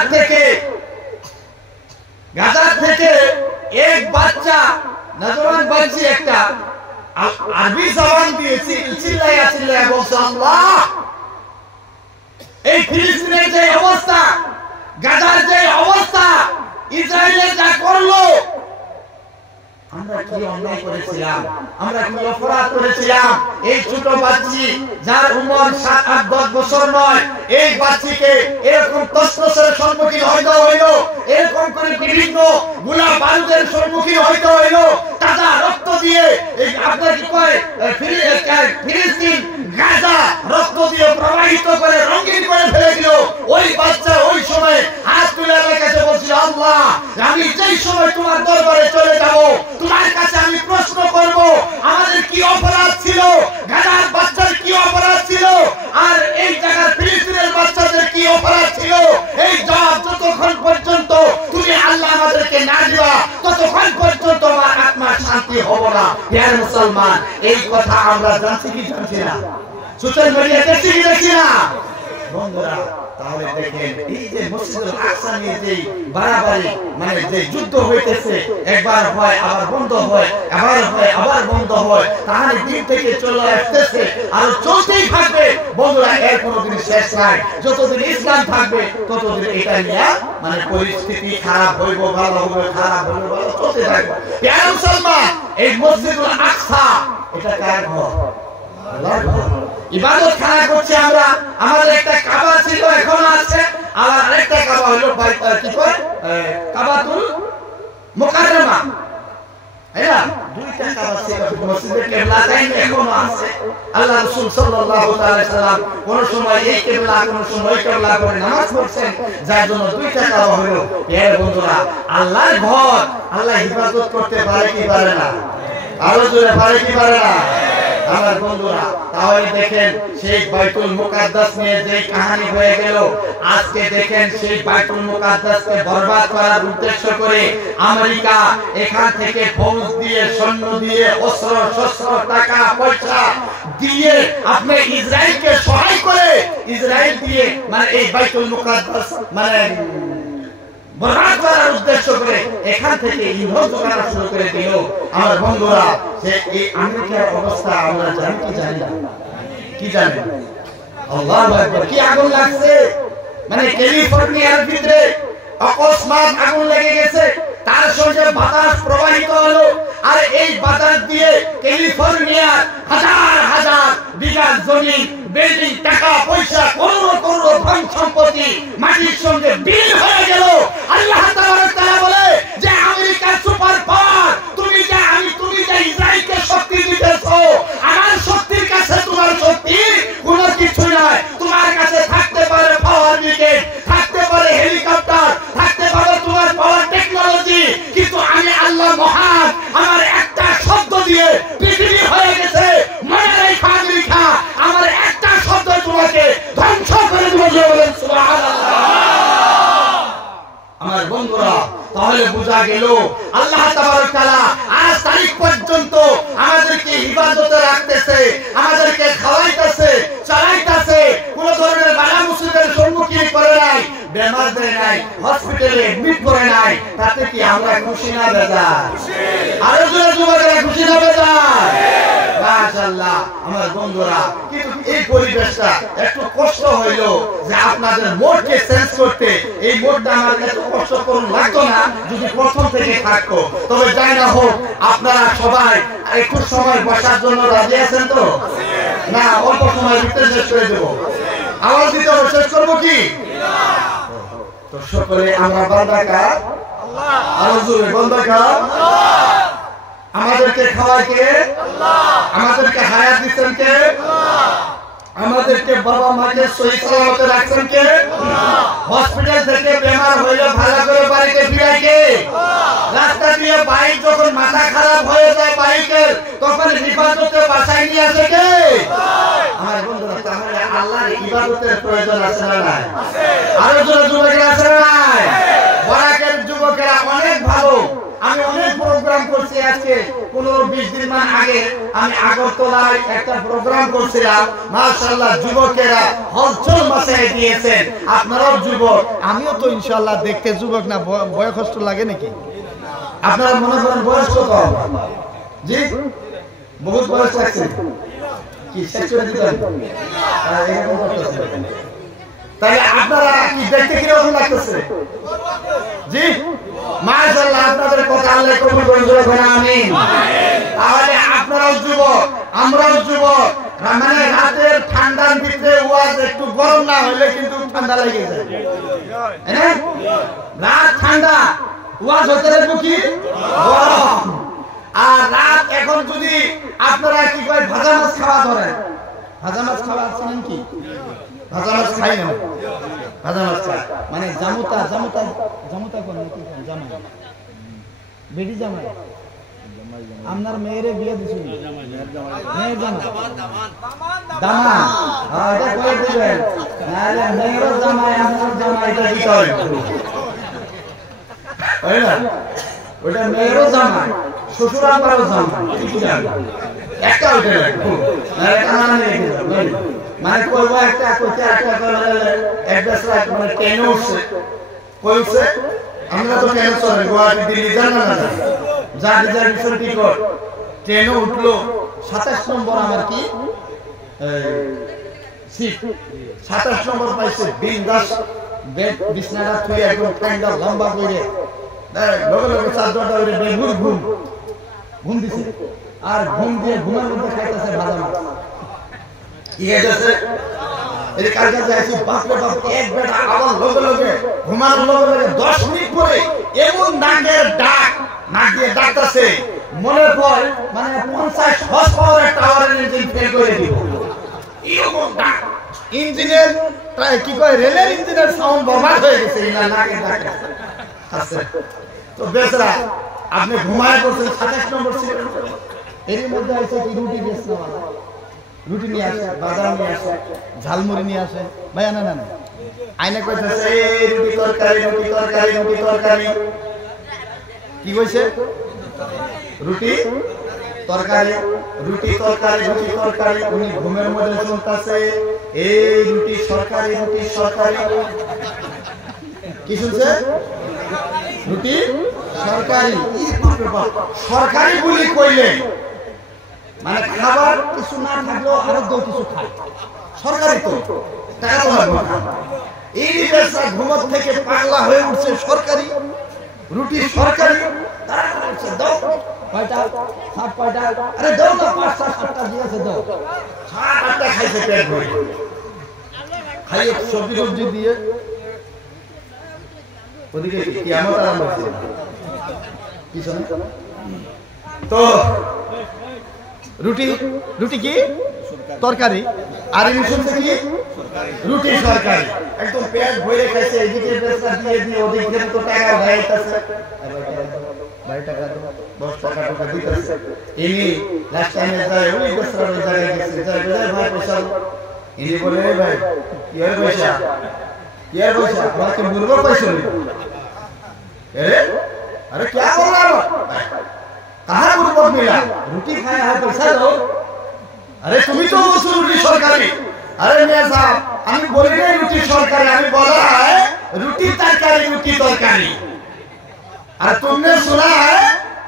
থেকে এক বাচ্চা, নজওয়ান বাচ্চা একটা আরবি জবান দিয়ে চিল্লাইয়া বলছে, আল্লাহ, এই ফিলিস্তিনের যে অবস্থা, গাজার যে অবস্থা, ইসরায়েলের যা করলো, আমরা কি অন্যায় করেছিলাম, আমরা কি অপরাধ করেছিলাম? এই ছোট বাচ্চি যার উমর 7-8-10 বছর নয়, এই বাচ্চিকে এরকম তসতসের সম্মুখীন হইতে হইল, এরকম করে বিভিন্ন গোলা বারুদের সম্মুখীন হইতে হইল, তাজা রক্ত দিয়ে এই আপনার কি কয় ফিলিস্তিন, গাজা রক্ত দিয়ে প্রবাহিত করে রঙিন করে ফেলে দিল। ওই বাচ্চা ওই সময় হাত তুলে আমার কাছে বলছিল, আল্লাহ, আমি যেই সময় তোমার দরবারে চলে যাব, তোমার কাছে আমি প্রশ্ন করব, আমাদের কি অপরাধ ছিল, গাজার বাচ্চার কি অপরাধ ছিল, আর এই জায়গার ফিলিস্তিনের বাচ্চাদের কি অপরাধ ছিল। এই জবাব যতক্ষণ পর্যন্ত তুমি আল্লাহ আমাদেরকে না দিবা, ততক্ষণ পর্যন্ত আমার আত্মার শান্তি হবে না। হে মুসলমান, এই কথা আমরা জানছি কি জানছি না? সোশ্যাল মিডিয়াতে দেখছি না? বন্ধুরা, তাহলে দেখেন এই যে মসজিদুল আকসা নিয়ে যে বাড়াবাড়ি, মানে যে যুদ্ধ হইতেছে, একবার হয় আবার বন্ধ হয়, আবার হয় আবার বন্ধ হয়, তাহলে দিন থেকে চলে আসতেছে, আর চলতেই থাকবে। বন্ধুরা, এর কোনোদিন শেষ নাই। যতদিন ইসলাম থাকবে ততদিন এটা নিয়ে মানে পরিস্থিতি খারাপ হইব, ভালো হবে, খারাপ হইব, ভালো চলতে থাকবে। হে মুসলমান, এই মসজিদুল আকসা এটা কার ঘর? আল্লাহর ঘর। ইবাদত খানা করছি আমরা, আমাদের একটা কাবা ছিল, এখনো আছে, আর আরেকটা কাবা হলো কি কয় কাবাতুল মুকাররমা। এরা দুইটা কাবা ছিল, মসজিদের কিবলাটাই এখনো আছে। আল্লাহ রাসূল সাল্লাল্লাহু আলাইহি সাল্লাম কোন সময় এই কিবলা, কোন সময় কিবলা করে নামাজ পড়ছেন, যার জন্য দুইটা কাবা হলো। এর বন্ধুরা, আল্লাহর ঘর, আল্লাহ ইবাদত করতে পারে কি পারে না? আরো জোরে পারে কি পারে না আমার বন্ধুরা? তাহলে দেখেন সেই বাইতুল মুকাদ্দাস নিয়ে যে কাহিনী হয়ে গেল, আজকে দেখেন সেই বাইতুল মুকাদ্দাসকে বরবাদ করার উদ্দেশ্য করে আমেরিকা এখান থেকে ফৌজ দিয়ে, সৈন্য দিয়ে, অস্ত্র শস্ত্র, টাকা পয়সা দিয়ে আপনি ইসরায়েলকে সহায় করে ইসরায়েল দিয়ে মানে এই বাইতুল মুকাদ্দাস মানে বরবাদ করার উদ্দেশ্য করে এখান থেকে ইন্ধন জোগাড় শুরু করে দিল। আমার বন্ধুরা, যে এই আমেরিকার অবস্থা আমরা জানি কি জানি না? কি জানি? আল্লাহু আকবার, কি আগুন লাগছে! মানে ক্যালিফোর্নিয়ার ভিতরে অকস্মাৎ আগুন লেগে গেছে, তার সঙ্গে বাতাস প্রবাহিত হলো, আর এই বাতাস দিয়ে ক্যালিফোর্নিয়ার হাজার হাজার বিঘা জমি, বিল্ডিং, টাকা পয়সা, করোড় করোড় ধন সম্পত্তি মাটির সঙ্গে বিলীন হয়ে গেল। আল্লাহ তাআলা বলে যে আমেরিকার সুপার পাওয়ার, তুমি যে ইসরায়েলকে শক্তি দিতেছো, আমার শক্তির কাছে তোমার শক্তি কোনো কিছু নয়। তোমার কাছে থাকতে পারে পাওয়ার ব্রিগেড, থাকতে পারে হেলিকপ্টার, থাকতে পারে তোমার পাওয়ার টেকনোলজি, কিন্তু আমি আল্লাহ মহান, আমার একটা শব্দ দিয়ে পৃথিবী হয়ে গেছে। মনে রেখো আমেরিকা, আমার একটা শব্দ তোমাকে ধ্বংস করে দেবে। সুবহানাল্লাহ। আমার বন্ধুরা, তাহলে বোঝা গেল আল্লাহ তাবারক তাআলা আজ তারিখ পর্যন্ত আমাদেরকে ইবাদতে রাখতেছে, আমাদেরকে খাওয়াইতেছে, চালাইতেছে, কোন ধরনের বালা মুসিবতের সম্মুখীন করে নাই, বেমার দেয় নাই, হসপিটালে এডমিট করে নাই। তাতে কি আমরা খুশি না বেজার? আরো জোরে যুবকেরা খুশি না বেজার? মাশাআল্লাহ। আমার বন্ধুরা, কিন্তু এই পরিবেশটা একটু কষ্ট হইলো যে আপনাদের মোডকে চেঞ্জ করতে। এই মোডটা আমার এত কষ্ট করুন লাগতো না যদি প্রথম থেকে থাকতো। তবে যাই না হোক, আপনারা সবাই একটু সময় বসার জন্য রাজি আছেন তো? না, অল্প সময় ভিতরে শেষ করে দেবো। আওয়াজ দিতে হবে, শেষ করবো কি? তো সকলে আমরা বান্দা কার? আল্লাহ। আরো জোরে, বান্দা কার? আল্লাহ। আমাদেরকে খাওয়ায় কে? আল্লাহ। আমাদেরকে হায়াত দিচ্ছেন কে? আল্লাহ। আমাদেরকে বাবা মাকে সহি সালামতে রাখছেন কে? আল্লাহ। হসপিটাল থেকে বেমার হইলে ভালো করে বাড়িতে ফিরায় কে? আল্লাহ। রাস্তা দিয়ে বাইক যখন মাথা খারাপ হয়ে যায় বাইকের, তখন হিফাজতে বাসায় নিয়ে আসে কে? আল্লাহ। আমার বন্ধুরা, তাহলে আল্লাহর ইবাদতের প্রয়োজন আছে না নাই? আছে। আরো জোরে যুবকেরা আছে না নাই? বরাকের যুবকেরা অনেক ভালো। আমি অনেক প্রোগ্রাম করছি। আজকে 15-20 দিন আগে আমি আগরতলায় একটা প্রোগ্রাম করছিলাম। মাশাআল্লাহ, যুবকেরা হলচল মাচায় দিয়েছেন। আপনারাও যুবক, আমিও তো ইনশাআল্লাহ দেখতে যুবক না, বয়স্ক লাগে নাকি? আপনারা মনে করেন বয়স কত? জি, বহুত বয়স লাগছে। কি শেষ করে দিতেন? এরকম করতেছে। তাহলে আপনারা কি দেখতে কিরকম লাগতেছে? জি, মাশাআল্লাহ, আপনাদের কথা আল্লাহ কবুল করুন। আমিন। তাহলে আপনারাও যুবক, আমরাও যুবক। মানে রাতের ঠান্ডার ভিতরে ওয়াজ একটু গরম না হলে কিন্তু ঠান্ডা লেগে যায়। হ্যাঁ, রাত ঠান্ডা, ওয়াজ হতে লাগবে কি গরম। আর রাত এখন যদি আপনারা কি কয় ভাজা মাছ খাওয়া ধরেন, ভাজা মাছ খাওয়া আছেন কি? ভাজা মাছ খাই না, ভাজা মাছ খাই মানে জামুতা, জামুতা, জামুতা কোন কি জামাই, বেডি জামাই। আপনার মেয়েরে বিয়ে দিছেন, মেয়ের জামাই দামান, হ্যাঁ এটা কই দিবেন, নালে মেয়ের জামাই আপনার জামাই এটা দিতে হয়, তাই না? ওটা মেয়ের জামাই, শ্বশুর আব্বার জামাই, ঠিক আছে? একটা ওটা রাখো, নালে কানা নিয়ে যাবেন। মানে কইবো একটা কইতে একটা করে অ্যাড্রেস রাখ, মানে কেন উঠছে কইছে আমরা তো কেন চলে গুয়াহাটি দিল্লি জানা না যা রিজার্ভেশন টিকট ট্রেনে উঠলো 27 নম্বর আমার কি সিট 27 নম্বর পাইছে, বিন্দাস বেড বিছনাটা থুই একদম ঠান্ডা লম্বা করে লগে লগে চাদরটা ওরে বেঘুর ঘুম দিছে, আর ঘুম দিয়ে ঘুমের মধ্যে খাইতেছে ভাজা মাছ। কি হয়েছে? এই কালকে যাইছি, বাপরে বাপ, এক বেটা আবার লগে লগে ঘুমানোর লগে লগে 10 মিনিট পরে এমন নাকের ডাক, নাক দিয়ে ডাকতেছে মনে পড়ে মানে 50 হর্স পাওয়ারের টাওয়ারের ইঞ্জিন ফেল করে দিব, এরকম ডাক। ইঞ্জিনের কি কয়, রেলের ইঞ্জিনের সাউন্ড বরবাদ হয়ে গেছে এই নাকের ডাক আছে। তো বেচারা আপনি ঘুমায় পড়ছেন 27 নম্বর সিটের উপরে, এর মধ্যে আছে কি রুটি বেচনাওয়ালা, রুটি নিয়ে আসে, বাদাম নিয়ে আসে, ঝালমুড়ি নিয়ে আসে, ভাই না না না আইনে কইতেছে রুটি তরকারি, রুটি তরকারি, রুটি তরকারি। কি কইছে? রুটি তরকারি, রুটি তরকারি, রুটি তরকারি। উনি ঘুমের মধ্যে শুনতেছে এই রুটি সরকারি, রুটি সরকারি। কি শুনছে? রুটি সরকারি। সরকারি বলি কইলে মানে খাবার কিছু না থাকলেও আরো দু কিছু খায়, সরকারি তো টাকা তো লাগবে না। এই বেচা ঘুমত থেকে পাগলা হয়ে উঠছে সরকারি রুটি সরকারি। তারা বলছে দাও কয়টা, সাত কয়টা, আরে দাও না, পাঁচটা সাতটা দিয়েছে দাও। সাত আটটা খাইছে পেট ভরে, খাইয়ে সবজি সবজি দিয়ে ওদিকে কিয়ামত আরম্ভ হয়েছে। কি শোনে তো রুটি, রুটি কি তরকারি, আর ইনি শুনছে কি রুটি সরকারি। একদম পেট ভরে খাইছে, এদিকে বেচা দিয়ে দিয়ে ওদিকে তো টাকা ভাইতাছে, ভাই টাকা 10 টাকা টাকা দিতেছে। ইনি লাস্ট টাইমে যায় ওই বেচার ওই জায়গায় গেছে, যায় বলে ভাই পয়সা। ইনি বলে ভাই কি আর পয়সা, কি আর পয়সা, আমাকে মুরগো পয়সা নেই। अरे अरे क्या बोल रहा हो, कहाँ गुरुपत मिला, रोटी खाया है पैसा दो। अरे तुम्ही तो वो रोटी सरकारी। अरे मियां साहब আমি বলি না রুটি সরকারি, আমি বলা है रोटी तरकारी, रोटी तरकारी। और तुमने सुना है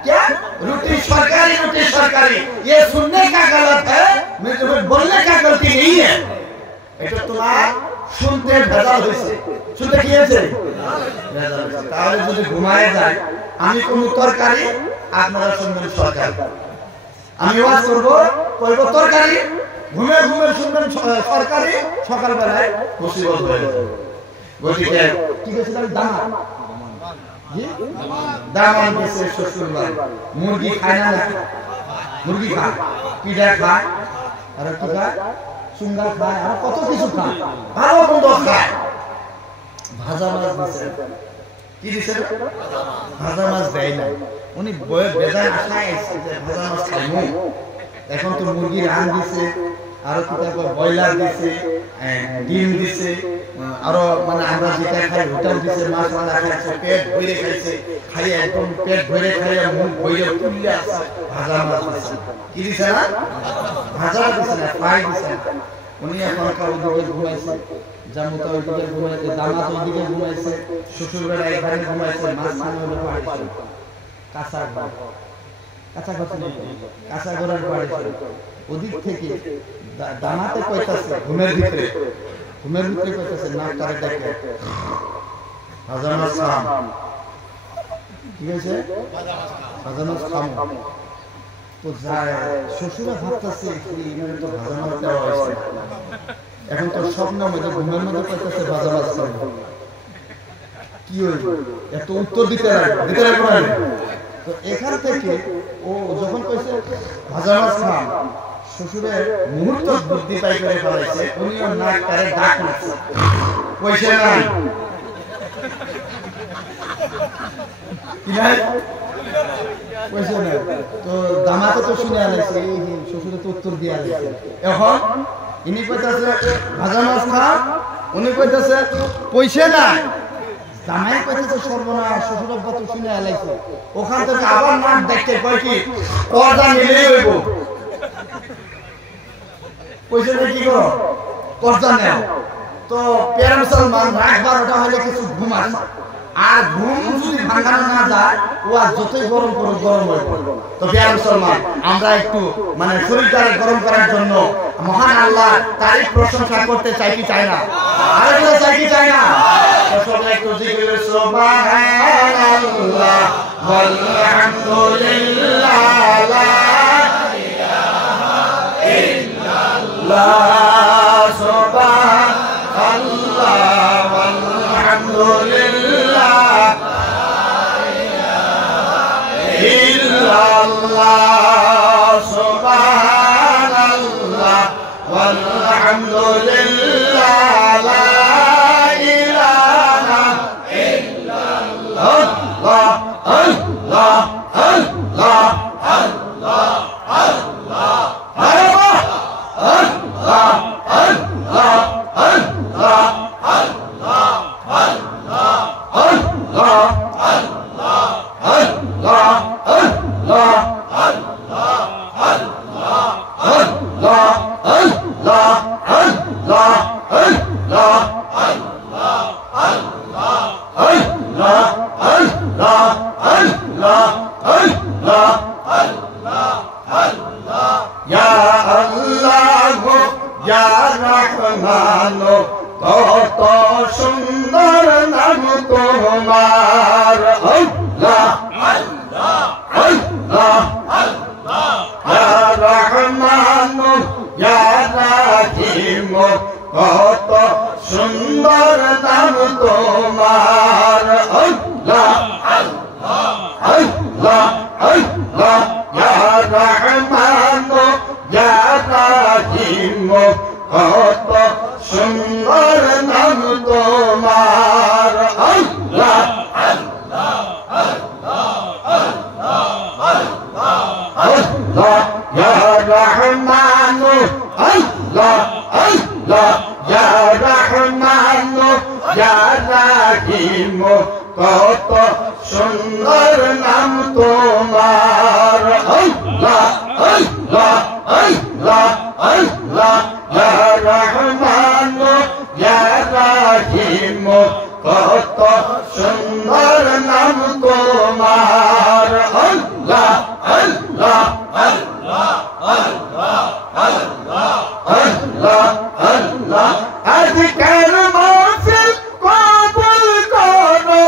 क्या रोटी सरकारी, रोटी सरकारी। ये सुनने का गलत है, मैं तुम्हें बोलने का गलती नहीं है। এটা তোমার শুনতে ভেজাল হয়েছে, শুনতে কি হয়েছে ভেজাল হয়েছে। তাহলে যদি ঘুমায় যায় আমি কোন তরকারি, আপনারা শুনবেন সরকারি। আমি ওয়াজ করব কইব তরকারি, ঘুমে ঘুমে শুনবেন সরকারি, সকালবেলায় মুসিবত হয়ে যাবে। গতিকে কি কইছিলাম, দানা জি দামান গেছে শ্বশুর বাড়ি। মুরগি খায় না, মুরগি খায়, পিঠা খায়, আর কি খায়, চুঙ্গা খায়, আর কত কিছু খায়, ভালো মন্দ খায়। ভাজা মাছ দিছে, কি দিছে, ভাজা মাছ দেয় না। উনি বেজায় আশায় আসছে ভাজা মাছ খাইমু। এখন তো মুরগির রান দিছে, আরো কি তারপর ব্রয়লার দিছে, ডিম দিছে, আরো মানে আমরা যেটা খাই ওটাও দিছে, মাছ মালা খাইছে, পেট ভরে খাইছে, খাই একদম পেট ভরে খাইয়া মুখ ভরে তুললে আছে ভাজা মাছ দিছে। কি দিছে না, ভাজা দিছে না, ফ্রাই দিছে না। উনি এখন ওদিকে ঘুমাইছে, জামুতা ওইদিকে ঘুমাইছে, দামাত ওইদিকে ঘুমাইছে, শ্বশুর বেড়া এখানে ঘুমাইছে, মাছ খানে হলে পাড়িছে কাঁচা ঘর, কাঁচা ঘর কাঁচা ঘরের পাড়িছে। ওদিক থেকে দামাতে কইতাছে ঘুমের ভিতরে, ঘুমের ভিতরে কইতাছে নাক তারে ডাকে ভাজা মাছ খাম। কি হয়েছে, ভাজা মাছ খাম। তো যায় শ্বশুরা ভাবতেছে তো ভাজা মাছ দেওয়া হয়েছে। এখন তো স্বপ্ন মধ্যে ঘুমের মধ্যে কইতাছে ভাজা মাছ খাম। কি হইল, এত উত্তর দিতে লাগবে। তো এখান থেকে ও যখন কইছে ভাজা মাছ খাম, শ্বশুরের মুহূর্ত বুদ্ধি পাই করে ফেলাইছে। উনিও নাক তারে ডাক নাচ্ছে, পয়সা নাই, কি নাই, পয়সা নাই। তো দামাতে তো শুনে আলাইছে, শ্বশুরে তো উত্তর দিয়ে আলাইছে। এখন ইনি কইতাছে ভাজা মাছ খাম, উনি কইতাছে পয়সা নাই। জামাই কইতেছে সর্বনাশ, শ্বশুর আব্বা তো শুনে আলাইছে। ওখান থেকে আবার নাক দেখতে কয় কি পর্দা নিলেই হইব। পয়সা দিয়ে কি করো, পর্দা নেও। তো পেয়ারা মুসলমান রাত 12টা হলে কিছু ঘুমাস, আর ঘুম যদি ভাঙানো না যায় ও আর যতই গরম করো গরম হয়ে পড়বে। তো পেয়ারা মুসলমান আমরা একটু মানে শরীরটাকে গরম করার জন্য মহান আল্লাহ তারিফ প্রশংসা করতে চাই কি চাই না, আর এগুলো চাই কি চাই না। সবাই একটু জিকির সুবহানাল্লাহ ওয়ালহামদুলিল্লাহ লা ইলাহা ইল্লাল্লাহ সুবহানাল্লাহ ওয়ালহামদুলিল্লাহ লা ইলাহা ইল্লাল্লাহ সুবহানাল্লাহ ওয়ালহামদুলিল্লাহ লা Allah, Allah, Allah, Allah, Allah. কত সুন্দর নাম তোমার আল্লাহ আল্লাহ আল্লাহ আল্লাহ ইয়া রহমান ইয়া রহিম কত সুন্দর নাম তোমার আল্লাহ আল্লাহ আল্লাহ আল্লাহ ইয়া রহমান ইয়া রহিম কত সুন্দর নাম তোমার আল্লাহ আল্লাহ আল্লাহ আল্লাহ আল্লাহ আল্লাহ ইয়া রহমান আল্লাহ আল্লাহ ইয়া রহমান ইয়া রহিম কত সুন্দর নাম তোমার আল্লাহ আল্লাহ আল্লাহ আল্লাহ ইয়া রহমান ইয়া রহিম কত সুন্দর নাম তোমার আল্লাহ আল্লাহ আল্লাহ আল্লাহ আল্লাহ আল্লাহ আল্লাহ আজকের মাহফিল কবুল করো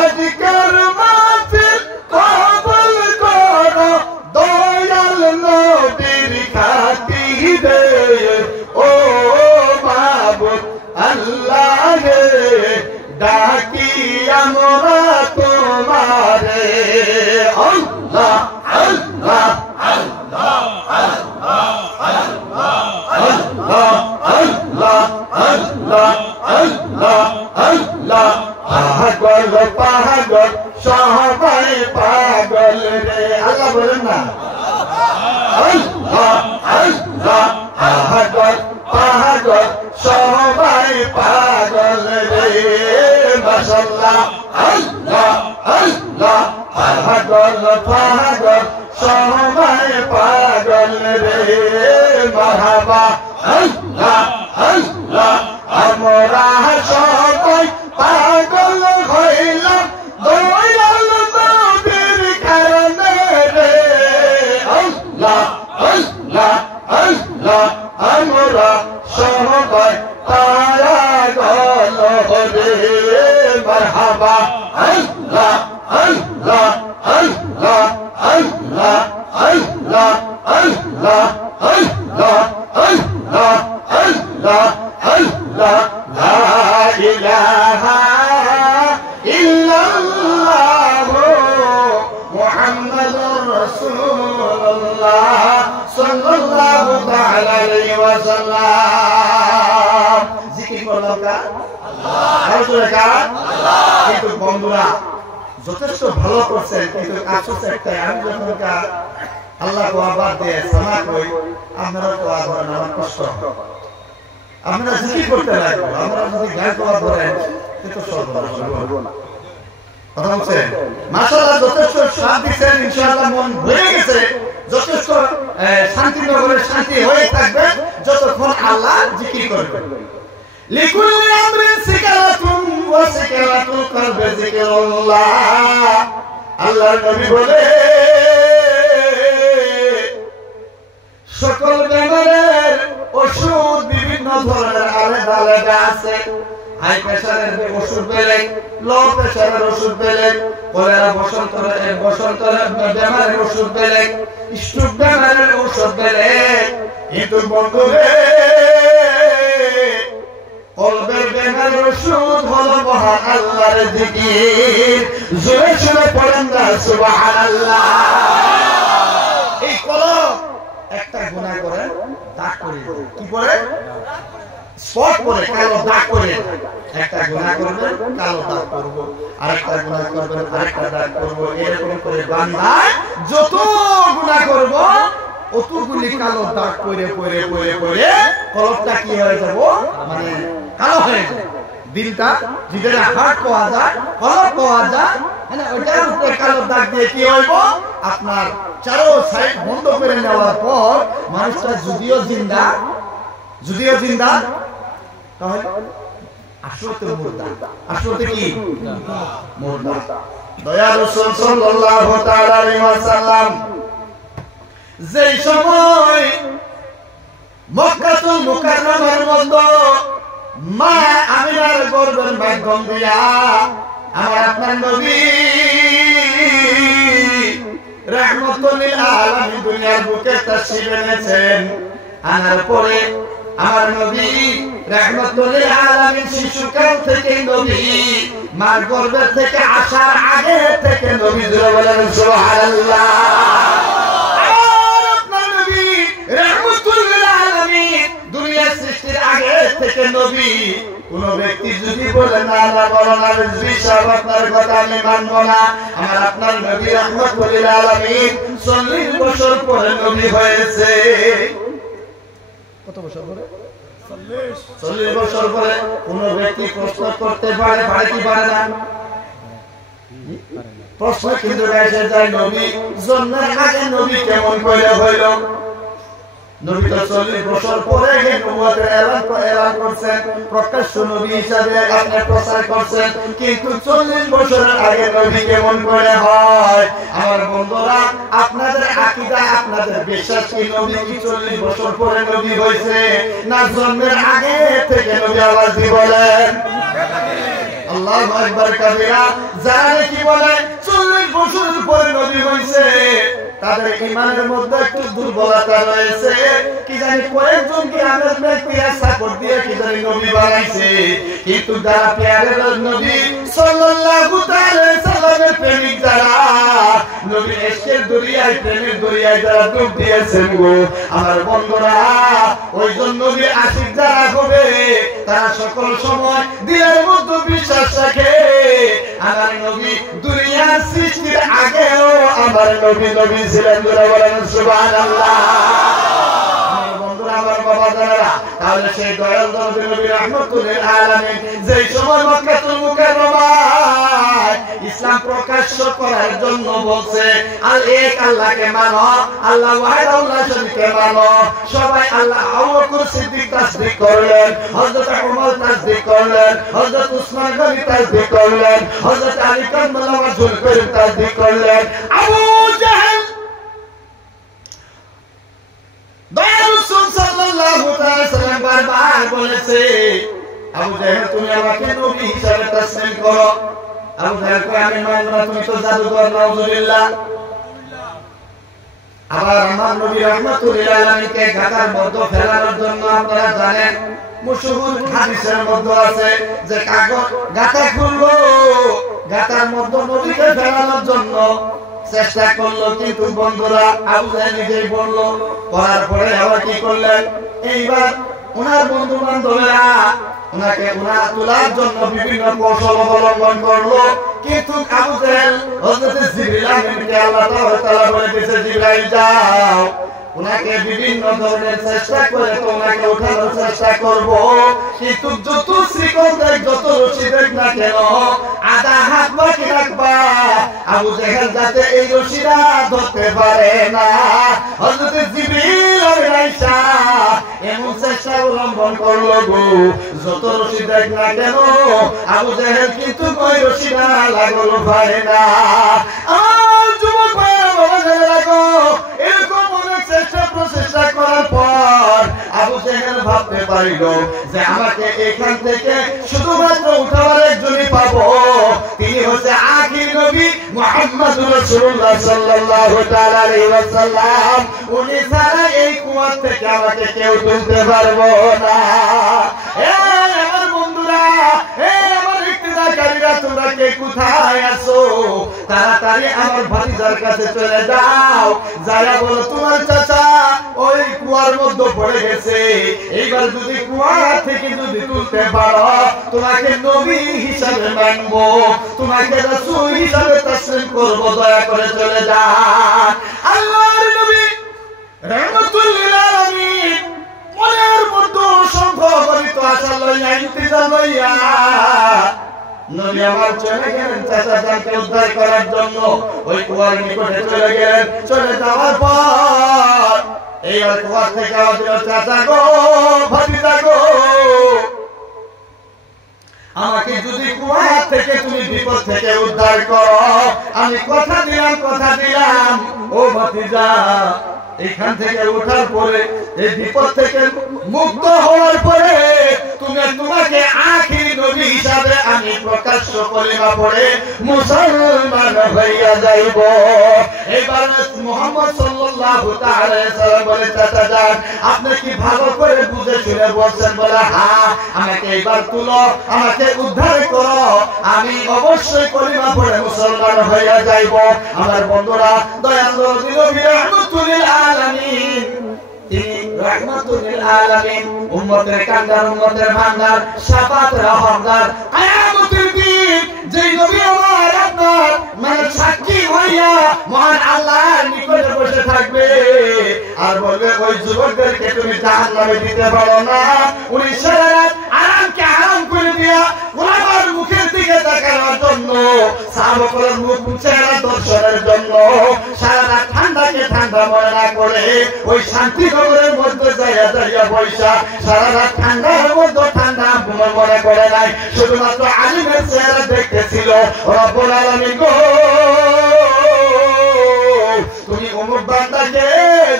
আজকের মাহফিল কবুল করো দয়াল নবীর খাতিরে ও মাবুদ আল্লাহ রে ডাকি আমরা তোমারে আল্লাহ আল্লাহ আল্লাহ আল্লাহ আল্লাহ আল্লাহ আল্লাহ আল্লাহ আল্লাহ আল্লাহ পাগল পাগল সবাই পাগল রে আল্লাহ বলেন না আল্লাহ আল্লাহ পাগল পাগল সবাই পাগল রে মাশাআল্লাহ আল্লাহ আল্লাহ পাগল পাগল সবাই পাগল রে মারহাবা আল্লাহ আল্লাহ আমরা সবাই পাগল হইলাম দয়াল নবীর কারণে রে আল্লাহ আল্লাহ আল্লাহ আমরা সবাই পাগল রে মারহাবা আল্লাহ আল্লাহ আল্লাহ আল্লাহ আল্লাহ আল্লাহ আল্লাহ আল্লাহ আল্লাহ আল্লাহ লা ইলাহা ইল্লাল্লাহ মুহাম্মাদুর রাসূলুল্লাহ সাল্লাল্লাহু তাআলা আলাইহি ওয়াসাল্লাম জিকির করলাম কা আল্লাহ কিন্তু বন্ধুরা যথেষ্ট ভালো করছেন কিন্তু আফসোস একটাই আমি যখন আল্লাহ কো আবার দিয়ে সানা কই আপনারা তো আবার আমার কষ্ট আমরা জিকির করতে লাগবো আমরা যদি গান করা ধরেন তো সব হবে না কথা বলছেন মাশাআল্লাহ যথেষ্ট শান্তি দিচ্ছেন ইনশাআল্লাহ মন ভরে গেছে যথেষ্ট শান্তিনগরের শান্তি হয়ে থাকবে যতক্ষণ আল্লাহ জিকির করবেন লিকুল্লি আমরিন সিকারাতুন ওয়া সিকারাতুল কলবি যিকরুল্লাহ আল্লাহর নবী বলে সকল বেমারের ওষুধ বিভিন্ন ধরনের আলাদা আলাদা আছে হাই প্রেসারের ওষুধ বেলেগ লো প্রেসারের ওষুধ বেলেগ কলেরা বসন্তের বেমারের ওষুধ বেলেগ স্ট্রোক বেমারের ওষুধ বেলেগ কিন্তু বন্ধুরে কলবের বেমারের ওষুধ হলো মহান আল্লাহর জিকির জোরে জোরে পড়েন না সুবহানাল্লাহ এই কলব একটা গুনাহ করে দাগ করে কি করে স্পট করে কালো দাগ করে একটা গুনাহ করবেন কালো দাগ করব আরেকটা গুনাহ করবেন আরেকটা দাগ করব এরকম করে বান্দা যত গুনাহ করব অতগুলি কালো দাগ করে করে করে করে কলবটা কি হয়ে যাব মানে কালো হয়ে যাবে দিলটা জিদের হার্ট পাওয়া যায় কলব পাওয়া যায় হ্যাঁ ওইটার উপরে কালো দাগ দিয়ে কি হইব আপনার চারো সাইড বন্ধ করে নেওয়ার পর মানুষটা যদিও জিন্দা তাহলে আসলে মুর্দা আসলে কি মুর্দা দয়া রাসূল সাল্লাল্লাহু তাআলা আলাইহি ওয়াসাল্লাম যেই সময় মক্কাতুল মুকাররমার মধ্যে মা আমিনার গর্ভের মাধ্যম দিয়া আমার আপনার নবী রাহমাতুল লিল আলামিন দুনিয়ার বুকে তাশরীফ এনেছেন আনার পরে আমার নবী রাহমাতুল লিল আলামিন শিশুকাল থেকে নবী মার গর্ভে থেকে আসার আগে থেকে নবী জোরে বলেন সুবহানাল্লাহ আর আপনার নবী রাহমাতুল লিল আলামিন দুনিয়ার সৃষ্টির আগে থেকে নবী কোন ব্যক্তি যদি বলে না না বলো না বিশ্বাস আপনার কথা আমি মানব না আমার আপনার নবী রাহমাতুল লিল আলামিন 40 বছর পরে নবী হয়েছে কত বছর পরে 40 বছর পরে কোন ব্যক্তি প্রশ্ন করতে পারে কি পারে না প্রশ্ন কিন্তু এসে যায় নবী জন্মের আগে নবী কেমন করে হইল নবী তো 40 বছর পরে নবুয়তের এলান করছেন প্রকাশ্য নবী হিসাবে আপনি প্রচার করছেন কিন্তু 40 বছরের আগে নবী কেমন করে হয় আমার বন্ধুরা আপনাদের আকীদা আপনাদের বিশ্বাস কি নবী কি 40 বছর পরে নবী হইছে না জন্মের আগে থেকে নবী আওয়াজ দিয়ে বলেন আল্লাহু আকবার কবিরা যারা কি বলে 40 বছর পরে নবী হইছে তাদের ঈমানের মধ্যে একটু দুর্বলতা রয়েছে কি জানি কয়েকজন কি আমাদের ব্যক্তি সাপোর্ট দিয়ে কি জানি নবী বানাইছে কিন্তু যারা প্যারে নবী সাল্লাল্লাহু তাআলা সাল্লামের প্রেমিক যারা নবী এশকের দরিয়ায় প্রেমের দরিয়ায় যারা ডুব দিয়েছেন গো আমার বন্ধুরা ওইজন নবী আশিক যারা হবে তারা সকল সময় দিলের মধ্যে বিশ্বাস রাখে আমার নবী দুনিয়ার সৃষ্টির আগেও আমার নবী ছিলেন বলেন সুবহানাল্লাহ আমার বন্ধুরা আমার বাবা জানেরা তাহলে সেই দয়াল নবী রাহমাতুল লিল আলামিন যেই সময় মক্কাতুল মুকাররমায় ইসলাম প্রকাশ করার জন্য বলছে আল এক আল্লাহকে মানো আল্লাহ ওয়াহিদাল্লাহ শরীকে মানো সবাই আল্লাহ আবু বকর সিদ্দিক তাসদিক করলেন হযরত ওমর তাসদিক করলেন হযরত উসমান গনি তাসদিক করলেন হযরত আলী কাররামাল্লাহু ওয়াজহুর তাসদিক করলেন আবু জাহেল দয়াল রাসূল সাল্লাল্লাহু তাআলা সাল্লাম বারবার বলেছে আবু জাহেল তুমি আমাকে নবী হিসাবে তাসলিম করো আবু জাহেল কয় আমি মানব না তুমি তো জাদুকর নাউজুবিল্লাহ আবার আমার নবী রাহমাতুল লিল আলামিনকে গাদার মধ্যে ফেলানোর জন্য আপনারা জানেন মশহুর হাদিসের মধ্যে আছে যে কাগজ গাতা খুললো গাতার মধ্যে নবীকে ফেলানোর জন্য চেষ্টা করলো কিন্তু বন্ধুরা আবু জাহেল নিজেই বললো করার পরে আবার কি করলেন এইবার ওনার বন্ধু বান্ধবেরা ওনাকে তোলার জন্য বিভিন্ন কৌশল অবলম্বন করলো কিন্তু আবু জাহেল হযরত জিবরিল আমিনকে আল্লাহ তাআলা বলে দিয়েছে জিবরাইল যাও ওনাকে বিভিন্ন ধরনের চেষ্টা করে তো ওনাকে উঠানোর চেষ্টা করব কিন্তু যত শ্রীকল দেখ যত রশি দেখ না কেন আধা হাত বাকি রাখবা আবু জাহেল যাতে এই রশিটা ধরতে পারে না হযরত জিবরিল আলাইহিস এমন চেষ্টা অবলম্বন করলো গো যত রশি দেখ না কেন আবু জাহেল কিন্তু ওই রশিটা লাগলো পারে না আর যুবক ভাইরা বাবা জেনে রাখো এরকম অনেক চেষ্টা করার পর আবু জাহেল ভাবতে পারিল যে আমাকে এখান থেকে শুধুমাত্র উঠাবার একজনই পাবো তিনি হচ্ছে আখির নবী মুহাম্মদুর রাসূলুল্লাহ সাল্লাল্লাহু তাআলা আলাইহি ওয়াসাল্লাম উনি ছাড়া এই কুয়া থেকে আমাকে কেউ তুলতে পারবো না আমার বন্ধুরা আমার ইক্তেদাকারীরা তোমরা কে কোথায় আছো তাড়াতাড়ি আমার ভাতিজার কাছে চলে যাও যারা বলো তোমার চাচা ওই কুয়ার মধ্যে পড়ে গেছে এইবার যদি কুয়া থেকে যদি তুলতে পারো তোমাকে নবী হিসাবে মানবো তোমাকে রাসূল হিসাবে তাসলিম করব দয়া করে চলে যান আল্লাহর নবী রাহমাতুল লিল আলামিন মনের মধ্যে অসংখ্য গণিত আশা লইয়া ইন্তজার লইয়া নবী আমার চলে গেলেন চাচা জানকে উদ্ধার করার জন্য, ওই কুয়ার নিকটে চলে গেলেন। চলে যাওয়ার পর এইবার কুয়া থেকে আওয়াজ দিল, চাচা গো, ভাতিজা গো, আমাকে যদি কুয়া থেকে তুমি বিপদ থেকে উদ্ধার করো, আমি কথা দিলাম ও ভাতিজা, এখান থেকে ওঠার পরে, এই বিপদ থেকে মুক্ত হওয়ার পরে তোমাকে আখিরি নবী হিসাবে আমি প্রকাশ্য কলিমা পড়ে মুসলমান হইয়া যাইব। এবার মুহাম্মদ সাল্লাল্লাহু তাআলা আলাইহি সাল্লাম বলে, চাচা যান, আপনি কি ভালো করে বুঝে শুনে বলছেন? বলে, হ্যাঁ, আমাকে এবার তুলো, আমাকে উদ্ধার করো, আমি অবশ্যই কলিমা পড়ে মুসলমান হইয়া যাইব। আমার বন্ধুরা, দয়াল নবী রাহমাতুল আলামিন, তিনি রাহমাতুল আলামিন, উম্মতের কান্ডার, উম্মতের ভান্ডার, শাফাতের হকদার, কিয়ামতের দিন যেই নবী আমার আপনার মানে সাক্ষী হইয়া মহান আল্লাহর নিকটে বসে থাকবে আর বলবে, ওই যুবকদেরকে তুমি জাহান্নামে দিতে পারো না। উনি সারা রাত আরামকে আরাম করে দিয়া ওনার মুখের দিকে তাকানোর জন্য, সাহাবাদের মুখ চেহারা দর্শনের জন্য সারা রাত ঠান্ডাকে ঠান্ডা মনে না করে ওই শান্তি কবরের মধ্যে দাঁড়িয়ে পয়সা সারা রাত ঠান্ডার মধ্যে ঠান্ডা মনে করে নাই, শুধুমাত্র আলিমের চেহারা দেখতেছিল। রব্বুল আলামিন গো, তুমি অমুক বান্দাকে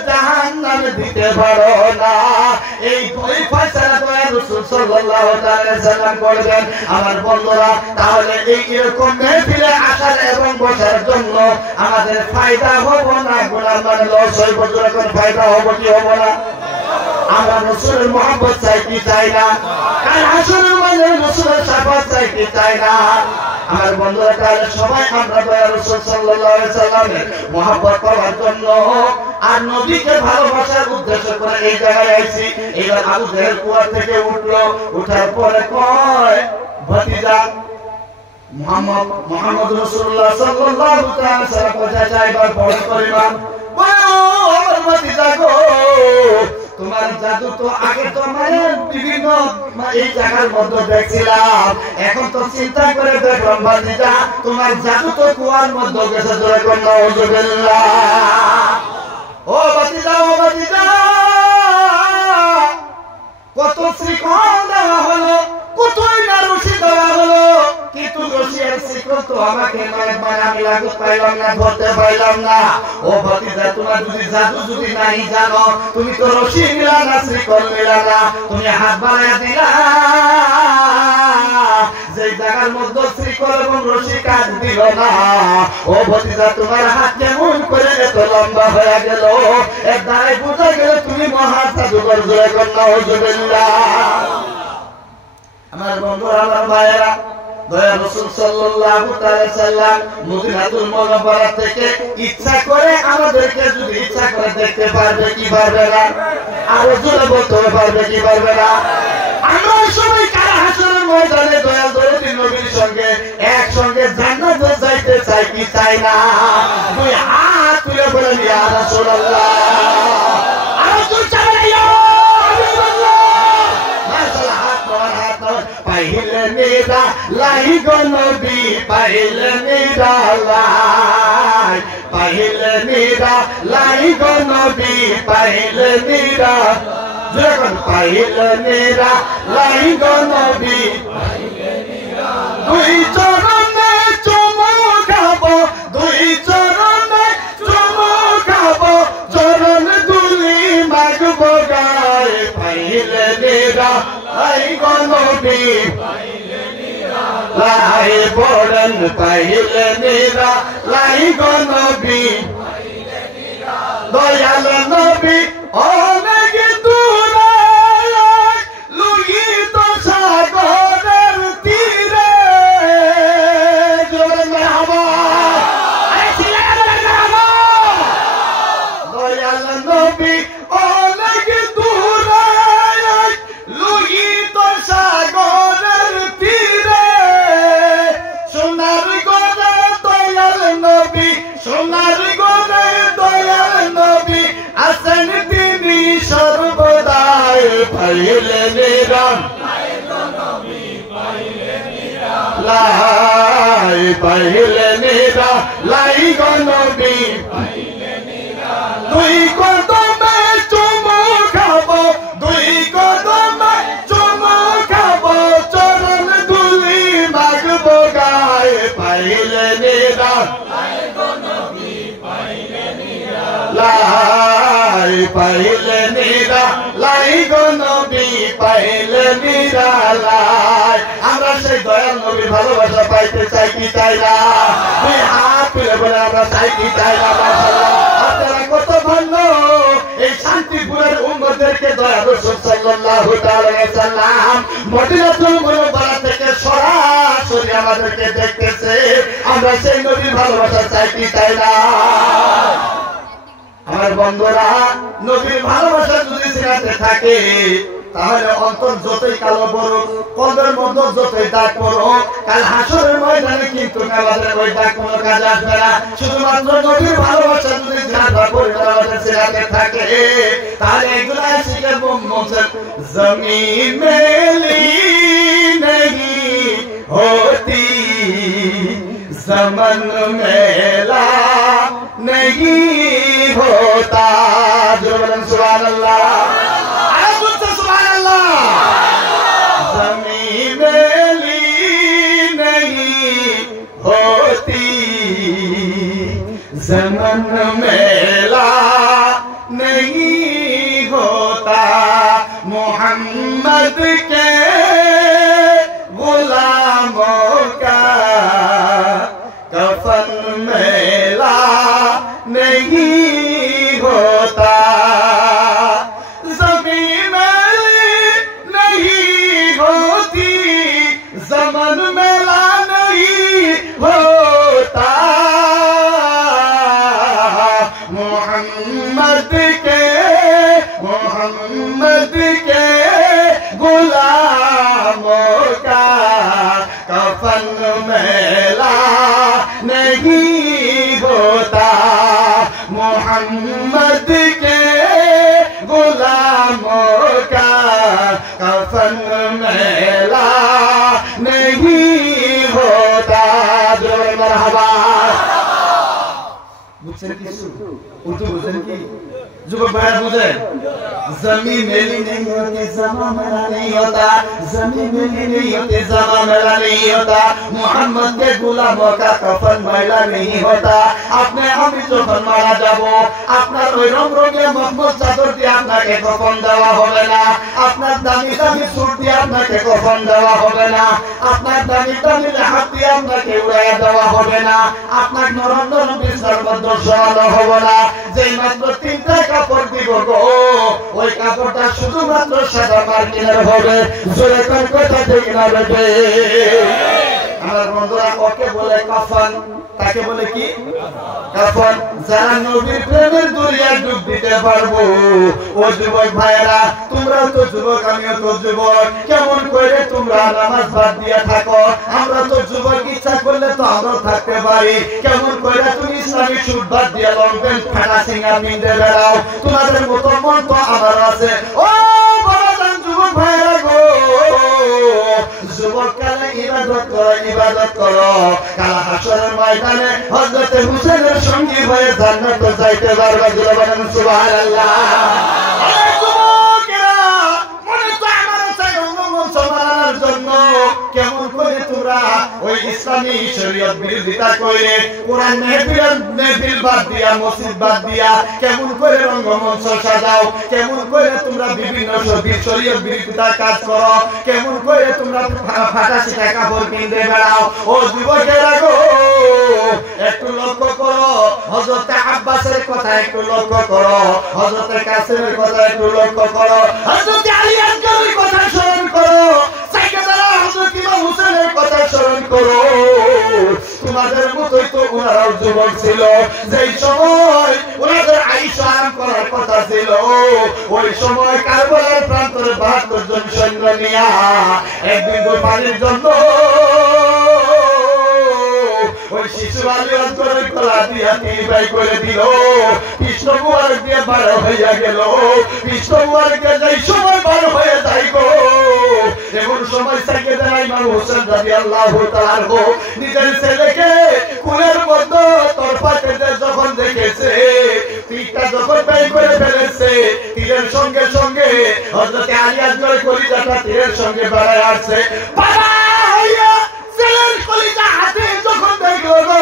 জাহান্নামে দিতে পারো না, এই ফয়সালা দয়া রাসূল সাল্লাল্লাহু আলাইহি সাল্লাম করবেন। আমার বন্ধুরা, তাহলে এই এরকম মেহফিলে আসার এবং বসার জন্য আমাদের ফায়দা হবো না, গুনাহ মানে লস হইব, যখন ফায়দা হবো কি হবো না? আমরা রাসূলের মহব্বত চাই কি চাই না? কাল হাসরের মাঝে রাসূলের শাফাত চাই কি চাই না? আমার বন্ধুরা, তাহলে সবাই আমরা দয়া রাসূল সাল্লাল্লাহু আলাইহি সাল্লামের মহব্বত পাওয়ার জন্য আর নবীকে ভালোবাসার উদ্দেশ্য করে এই জায়গায় আইছি। এবার আবু জাহেল কুয়া থেকে উঠলো, উঠার পরে কয়, ভাতিজা মুহাম্মদ রাসূলুল্লাহ সাল্লাল্লাহু আলাইহি ওয়াসাল্লাম কথা এবার বড় করিবা, বলো আমার ভাতিজা গো, তোমার জাদু তো আগে তো মানে বিভিন্ন এই জায়গার মধ্যে দেখছিলাম, এখন তো চিন্তা করে দেখলাম ভাতিজা তোমার জাদু তো কুয়ার মধ্যে গেছে। যখন নাউযুবিল্লাহ, ও ভাতিজা, ও ভাতিজা, কত শ্রীকণ দেওয়া হলো, কতই না রশি দেওয়া হলো, কিন্তু রশির শিকল তো আমাকে আমি লাগু পাইলাম না, ধরতে পাইলাম না। ও ভাতিজা, তোমার যদি জাদু যদি নাই জানো, তুমি তো রশি মিলা না, শিকল মিলা না, তুমি হাত বাড়াইয়া দিলা, যে জায়গার মধ্যে শিকল এবং রশি কাজ দিল না। ও ভাতিজা, তোমার হাত কেমন করে এত লম্বা হয়ে গেল, এর দ্বারাই বোঝা গেল তুমি মহা জাদুকর। জয় কন্যা হুজুবিল্লাহ। আমার বন্ধুরা, আমার ভাইয়েরা, দয়া রাসূল সাল্লাল্লাহু আলাইহি সাল্লাম মদিনাতুল মুনাওয়ারা থেকে ইচ্ছা করে আমাদেরকে যদি ইচ্ছা করে দেখতে পারবে কি পারবে না? আরো জোরে বলতে পারবে কি পারবে না? আমরা সবাই কাল হাসরের ময়দানে দয়াল দরদি নবীর সঙ্গে একসঙ্গে জান্নাতে যাইতে চাই কি চাই না? দুই হাত তুলে বলেন ইয়া রাসূলুল্লাহ, আরো জোরে চালাইয়া পাইলে মেরা লাই গো নবী, পাইলে মেরা লাই, পাইলে মেরা লাই গো নবী, পাইলে মেরা, যখন পাইলে মেরা লাই গো নবী, দুই চরণে চুমু খাবো, দুই চরণে চুমু খাবো, চরণ দুলি মাগবো গায়ে, পাইলে মেরা লাই গো নবী, লাই বড়ন পাইলে মেরা লাই গো নবী, দয়াল নবী অনেক দূরে লুকিত সাগরের তীরে, জোরে মারহাবা, দয়াল নবী অনেক দূরে লুকিত সাগরের তীরে, সোনার গড়ে দয়াল নবী, সোনার গড়ে দয়াল নবী আছেন তিনি সর্বদাই, পাইলে মেরা লাই পাইলে নিরা লাই গো নবী দুই কদমে চুমু খাবো দুই কদমে চুমু খাবো চরণ ধুলি মাগবো গায়ে পাইলে নিরা লাই পাইলে নিরা লাই গো নবী পাইলে নিরা লাই আমরা সেই দয়াল নবীর ভালোবাসা পাইতে চাই কি চাই না দুই হাত তুলে বলে আমরা চাই কি চাই না মাশাআল্লাহ আপনারা কত ভালো এই শান্তিপুরের উম্মতদেরকে দয়া রাসূল সাল্লাল্লাহু তাআলা সাল্লাম মদিনাতুল মুনাওয়ারা থেকে সরাসরি আমাদেরকে দেখতেছে আমরা সেই নবীর ভালোবাসা চাই কি চাই না আমার বন্ধুরা নবীর ভালোবাসা যদি শেখাতে থাকে তাহলে অন্তর যতই কালো পড়ুক কলবের মধ্যে যতই দাগ পড়ুক কাল হাসরের ময়দানে কিন্তু আমাদের ওই দাগ কোনো কাজ আসবে না শুধুমাত্র নবীর ভালোবাসা যদি ঝাড়া পরিবারের শেখাতে থাকে তাহলে এগুলো শিখে বলছেন জমিন মেলি नहीं होती समन मेला नहीं होता जो बोलें सुभान अल्लाह सुभान अल्लाह ज़मीन मेली नहीं होती ज़मन मेला नहीं होता मोहम्मद के गुलामों का कफन मेला नहीं होता ज़मीन नहीं होती ज़मन मेला नहीं होता मोहम्मद के गुलामों का कफन मेला नहीं होता मोहम्मद के गुलामों का कफन मेला नहीं होता जो मरहबा बुझছেন কিছু উর্দু বুঝেন কি যুবক ভাই বুঝেন जमीन मेली नहीं होती ज़मा मेला नहीं होता जमीन मेली नहीं होती ज़मा मेला नहीं होता मोहम्मद के गुलामों का कफन मेला नहीं होता अपने আমি যখন মারা যাব আপনার ওই রংরঙে মখমল চাদর দিয়ে আপনাকে কফন দেওয়া হবে না আপনার দামি দামি সুট দিয়ে আপনাকে কফন দেওয়া হবে না আপনার দামি দামি হাত দিয়ে আপনাকে উড়াইয়া দেওয়া হবে না আপনার নরম নরম বিছানার মধ্যে শোয়ানো হবে না যেই মাত্র তিনটা কাপড় দিব গো ওই কাপড়টা শুধুমাত্র সাদা মার্কিনের হবে জোরে কোন কথা ঠিক না বেটে আমার বন্ধুরা ওকে বলে কাফন তাকে বলে কি কাফন যারা নবীর প্রেমের দুনিয়া ডুব দিতে পারবো ও যুবক ভাইরা তোমরা তো যুবক আমিও তো যুবক কেমন করে তোমরা নামাজ বাদ দিয়া থাকো আমরা তো যুবক ইচ্ছা করলে তো আমরা থাকতে পারি কেমন করে তুমি ইসলামী সুট বাদ দিয়া লং প্যান্ট ফাটা সিঙ্গা পিনতে বেড়াও তোমাদের মতো মন তো আমার আছে ও বড়জন যুবক ভাইরা গো যুবক কালে ইবাদত করো কাল হাসরের ময়দানে হযরত হুসাইনের সঙ্গী হয়ে জান্নাতে যাইতে পারবে বলেন সুবহানাল্লাহ আরে যুবকেরা মনে তো আমার চাই সমানার জন্য কেমন করে তোমরা ওই ইসলামী শরীয়ত বিরোধিতা করে কোরআন মেহফিল বাদ দিয়া মসজিদ বাদ দিয়া কেমন করে রঙ্গমঞ্চ সাজাও কেমন করে তোমরা বিভিন্ন শরীয়ত বিরোধিতা কাজ করো কেমন করে তোমরা ফাটা সিটা কাপড় কিনতে বেড়াও ও যুবকেরা গো একটু লক্ষ্য করো হযরত আব্বাসের কথা একটু লক্ষ্য করো হযরত কাসিমের কথা একটু লক্ষ্য করো হযরত আলী আসগরের কথা স্মরণ করো সাইয়েদনা হযরত ইমাম হুসাইনের কথা স্মরণ করো তোমাদের মতই তো ওনারাও যুবক ছিল যেই সময় ওনাদের আয়েশা আরাম করার কথা ছিল ওই সময় কারবালার প্রান্তরে 72 জন সৈন্য নিয়া একদিন দুই পানির জন্য ওই শিশু আলী আসগরের গলা দিয়া তিনবার করে দিল কৃষ্ণ মুবারক দিয়ে বার হইয়া গেল কৃষ্ণ মুবারক যেই সময় বার হয়ে যাই গো এমন সময় সাইয়েদনা ইমাম হোসেন রাদিয়াল্লাহু তাআলা নিজের ছেলেকে কুলের মধ্যে তরফাতে যখন দেখেছে, তীরটা যখন বের করে ফেলেছে, তীরের সঙ্গে সঙ্গে হযরত আলী আজগর কলিজাটা তীরের সঙ্গে বাড়ায় আসছে। বাবা হইয়া ছেলের কলিজা হাতে যখন দেখলো,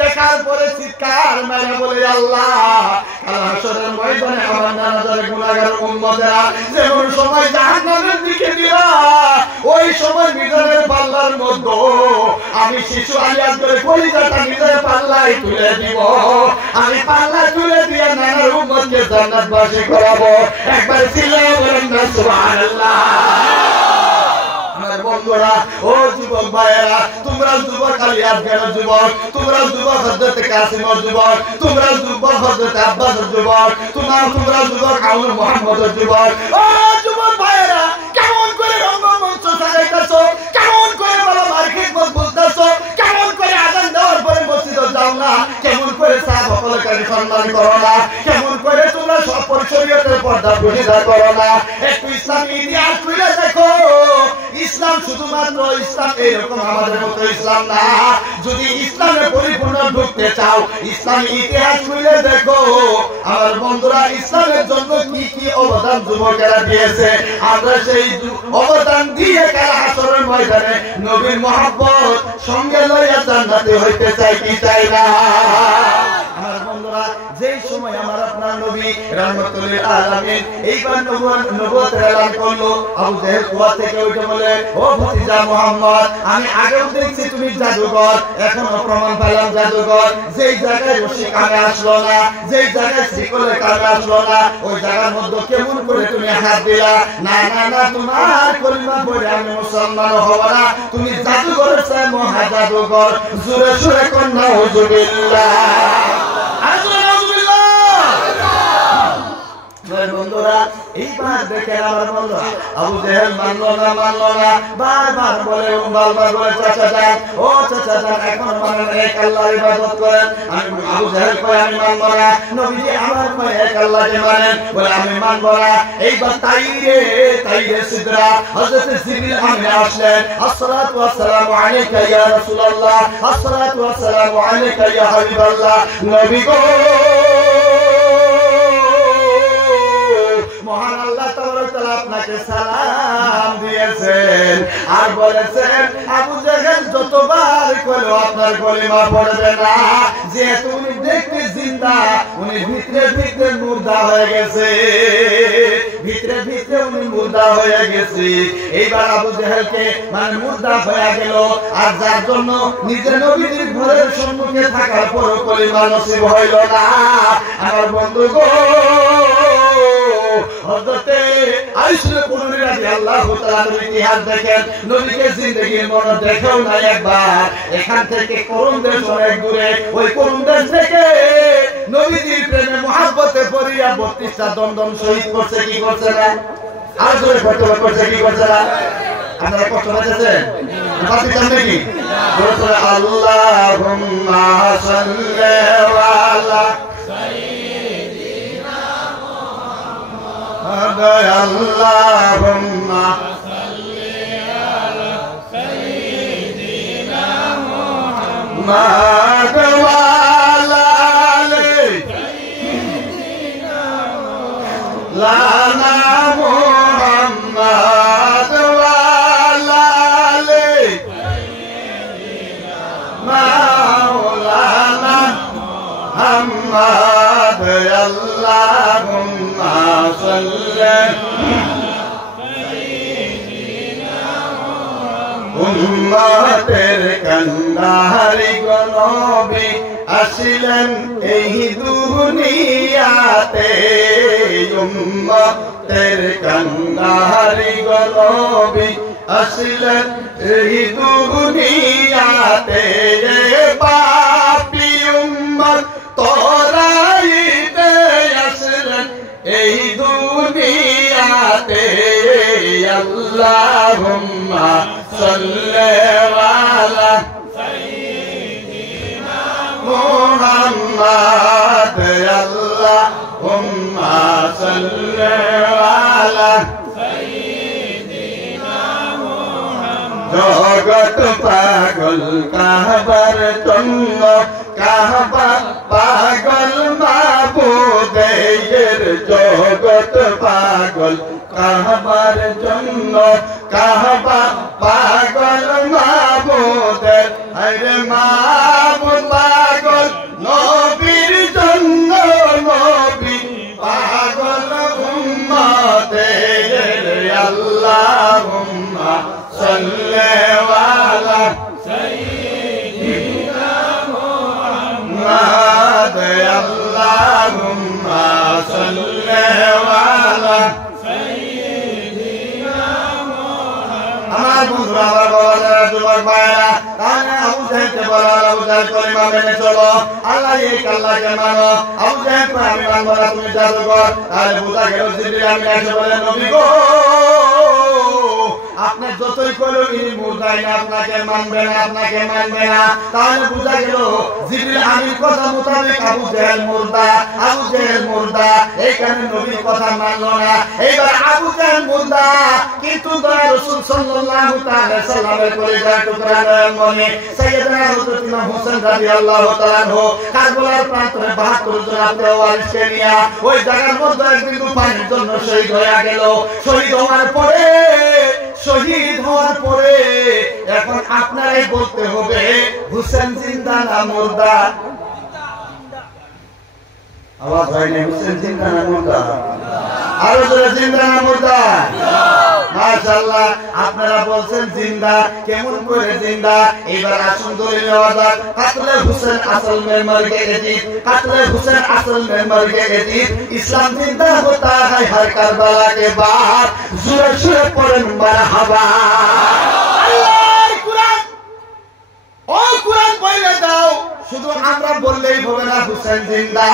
দেখার পরে চিৎকার মেরে বলে আল্লাহ, কাল হাসরের ময়দানে আমার নানাজারে গুনাহগার উম্মতেরা যেমন সময় জাহান্নামের দিকে দিলা, ওই সময় মিজানের পাল্লার মধ্যে আমি শিশু আলী আজগর কলিজাটা নিজের পাল্লায় তুলে দিব, আমি পাল্লা তুলে দিয়ে নানার উম্মতকে জান্নাতবাসী করাবো। একবার চিল্লায়ে বলেন না সুবহানাল্লাহ। বন্ধুরা, ও যুবক ভাইয়েরা, তোমরা যুবক আলী আজগরের যুবক, তোমরা যুবক হযরত কাসিমের যুবক, তোমরা যুবক হযরত আব্বাসের যুবক, তোমরা যুবক আউল মুহাম্মদের যুবক। ও যুবক ভাইয়েরা, কেমন করে রঙ্গমঞ্চ সাজাইতেছো, কেমন করে বড় মার্কেট বলতেছো, কেমন করে আযান দেওয়ার পরে মসজিদে যাও না, কেমন করে সাহাবাকে সম্মান করো না, কেমন করে তোমরা সব শরীয়তের পর্দা প্রতিষ্ঠা করো না। একটু ইসলামী ইতিহাস খুলে দেখো। ইসলাম শুধুমাত্র ইসলাম এরকম আমাদের মতো ইসলাম না। যদি ইসলামে পরিপূর্ণ ঢুকতে চাও, ইসলামী ইতিহাস খুলে দেখো। আমার বন্ধুরা, ইসলামের জন্য কি কি অবদান যুবকেরা দিয়েছে, আমরা সেই অবদান দিয়ে কাল হাসরের ময়দানে নবীর মহব্বত সঙ্গে লইয়া জান্নাতে হইতে চাই কি চাই না। আমার বন্ধুরা, যেই সময় আমার আপনার নবী রাহমাতুল লিল আলামিন এইবার নবুয়তের এলান করলো, আবু জেহেল কুয়া থেকে উঠে বলে, ও ভাতিজা মুহাম্মদ, আমি আগেও দেখছি তুমি জাদুকর, এখনো প্রমাণ পেলাম জাদুকর। যেই জায়গায় রশি কানে আসলো না, যেই জায়গায় শিকলে কানে আসলো না, ওই জায়গার মধ্যে কেমন করে তুমি হাত দিলা? না না না, তোমার কলিমা পড়ে আমি মুসলমান হব না, তুমি জাদুকরের চেয়ে মহা জাদুকর। জোরে সুরে কন্যা হুজুবিল্লাহ। বন্ধুরা, এইবার দেখে আমার বন্ধুরা, আবু জেহেল মানলো না, বারবার বলে চাচা যান, ও চাচা যান, এখন মানেন এক আল্লাহর ইবাদত করেন। আমি আবু জেহেল কয় আমি মানবো না। নবীজি আমার কয় এক আল্লাহকে মানেন, বলে আমি মানবো না। এইবার তাইরে সিদরা হযরত জিবরিল আমি আসলেন, আসসালাতু ওয়াসসালামু আলাইকা ইয়া রাসূলুল্লাহ, আসসালাতু ওয়াসসালামু আলাইকা ইয়া হাবিবাল্লাহ। নবী গো, মহান আল্লাহ তাআলা আপনাকে সালাম দিয়েছেন আর বলেছেন, আবু জেহেল যতবার কইলো আপনার কলিমা পড়বে না, যেহেতু উনি দেখতে জিন্দা, উনি ভিতরে ভিতরে মুর্দা হয়ে গেছে, ভিতরে ভিতরে উনি মুর্দা হয়ে গেছে। এইবার আবু জেহেলকে মানে মুর্দা হয়ে গেল, আর যার জন্য নিজের নবীর ঘরের সম্মুখে থাকার পরও কলিমা নসিব হইল না। আমার বন্ধু গো, হযরতে আয়েশা কুরুনি রাদিয়াল্লাহু তাআলার ইতিহাস দেখেন, নবীকে জিন্দেগির মনে দেখেও না একবার। এখান থেকে করুণ দেশ অনেক দূরে, ওই করুণ দেশ থেকে নবীজির প্রেমে মুহাব্বতে পড়িয়া 32টা দমদম শহীদ করছে, কি করছে না? আর জোরে করছে, কি করছে না? আপনারা কষ্ট পাচ্ছেন? পাচ্ছি চান নাকি? বলছে আল্লাহুম্মা সাল্লি আলা Allahumma salli ala sayyidina Muhammad wa ala ali sayyidina lana Muhammad wa ala ali sayyidina maulana Muhammad Allahumma salli উম্মতের কান্ডারি গো নবী আসিলেন এই দুনিয়াতে, উম্মতের কান্ডারি গো নবী আসিলেন এই দুনিয়াতে। পাপী উম্মত তোরাইতে আসলেন এই দুনিয়াতে। আল্লাহুম্মা সাল্লি আলা সাইয়্যিদিনা মুহাম্মাদ। আল্লাহুম্মা সাল্লি আলা সাইয়্যিদিনা জগৎ পাগল কাবার জন্য কাবা পাগল মাবুদের জগৎ পাগল কাবার জন্য কাবা পাগল মাবুদের আরে মাবুদ পাগল নবীর জন্য নবী পাগল উম্মতের আল্লাহুম্মা সাল্লি আলা সাইয়্যিদিনা মুহাম্মদ আল্লাহুম্মা সাল্লি আলা সাইয়্যিদিনা মুহাম্মদ আমার বন্ধুরা আমার বাবারা যুবক ভাইরা তাহলে আবু জাহেলকে বলা আবু জাহেল কলিমা মেনে চলো আল্লাহ এক আল্লাহকে মানো আবু জাহেল আমি মানবো না তুমি জাদুকর তাহলে বোঝা গেল জিবরিল আমি এসে বলে নবী গো আপনি যতই কইলেন ইনি মুর্দাই না আপনাকে মানবে না তাহলে বোঝা গেল জিবরিল আমির কথা মোতাবেক আবু জাহেল মুর্দা এইখানে নবীর কথা মানলো না এইবার আবু জাহেল মুর্দা কিন্তু দয়া রাসূল সাল্লাল্লাহু তাআলা সাল্লামের কলিজার টুকরা নয়ন মনে সাইয়েদনা হযরত ইমাম হোসেন রাদিয়াল্লাহু তাআলা আনহু কারবালার প্রান্তরে 72 জন আপনার ওয়ারিসকে নিয়ে ওই জায়গার মধ্যে একদিন পানির জন্য শহীদ হয়ে গেল শহীদ হওয়ার পরে এখন আপনারাই বলতে হবে হুসেন জিন্দা না মুর্দা আওয়াজ হয় না হুসেন জিন্দা না মুর্দা আরো জোরে জিন্দা না মুর্দা মাশাআল্লাহ আপনারা বলছেন জিন্দা কেমন করে জিন্দা এবার আসুন দলিল নেওয়া যাক কাতলে হুসেন আসল में मर गए यजीद कातले हुसैन असल में मर गए यजीद इस्लाम जिंदा होता है हर करबला के बाद जोर से पढ़ें मरहबा আল্লাহর কুরআন ও কুরআন পড়ে দাও শুধু আমরা বললেই হবে না হুসেন জিন্দা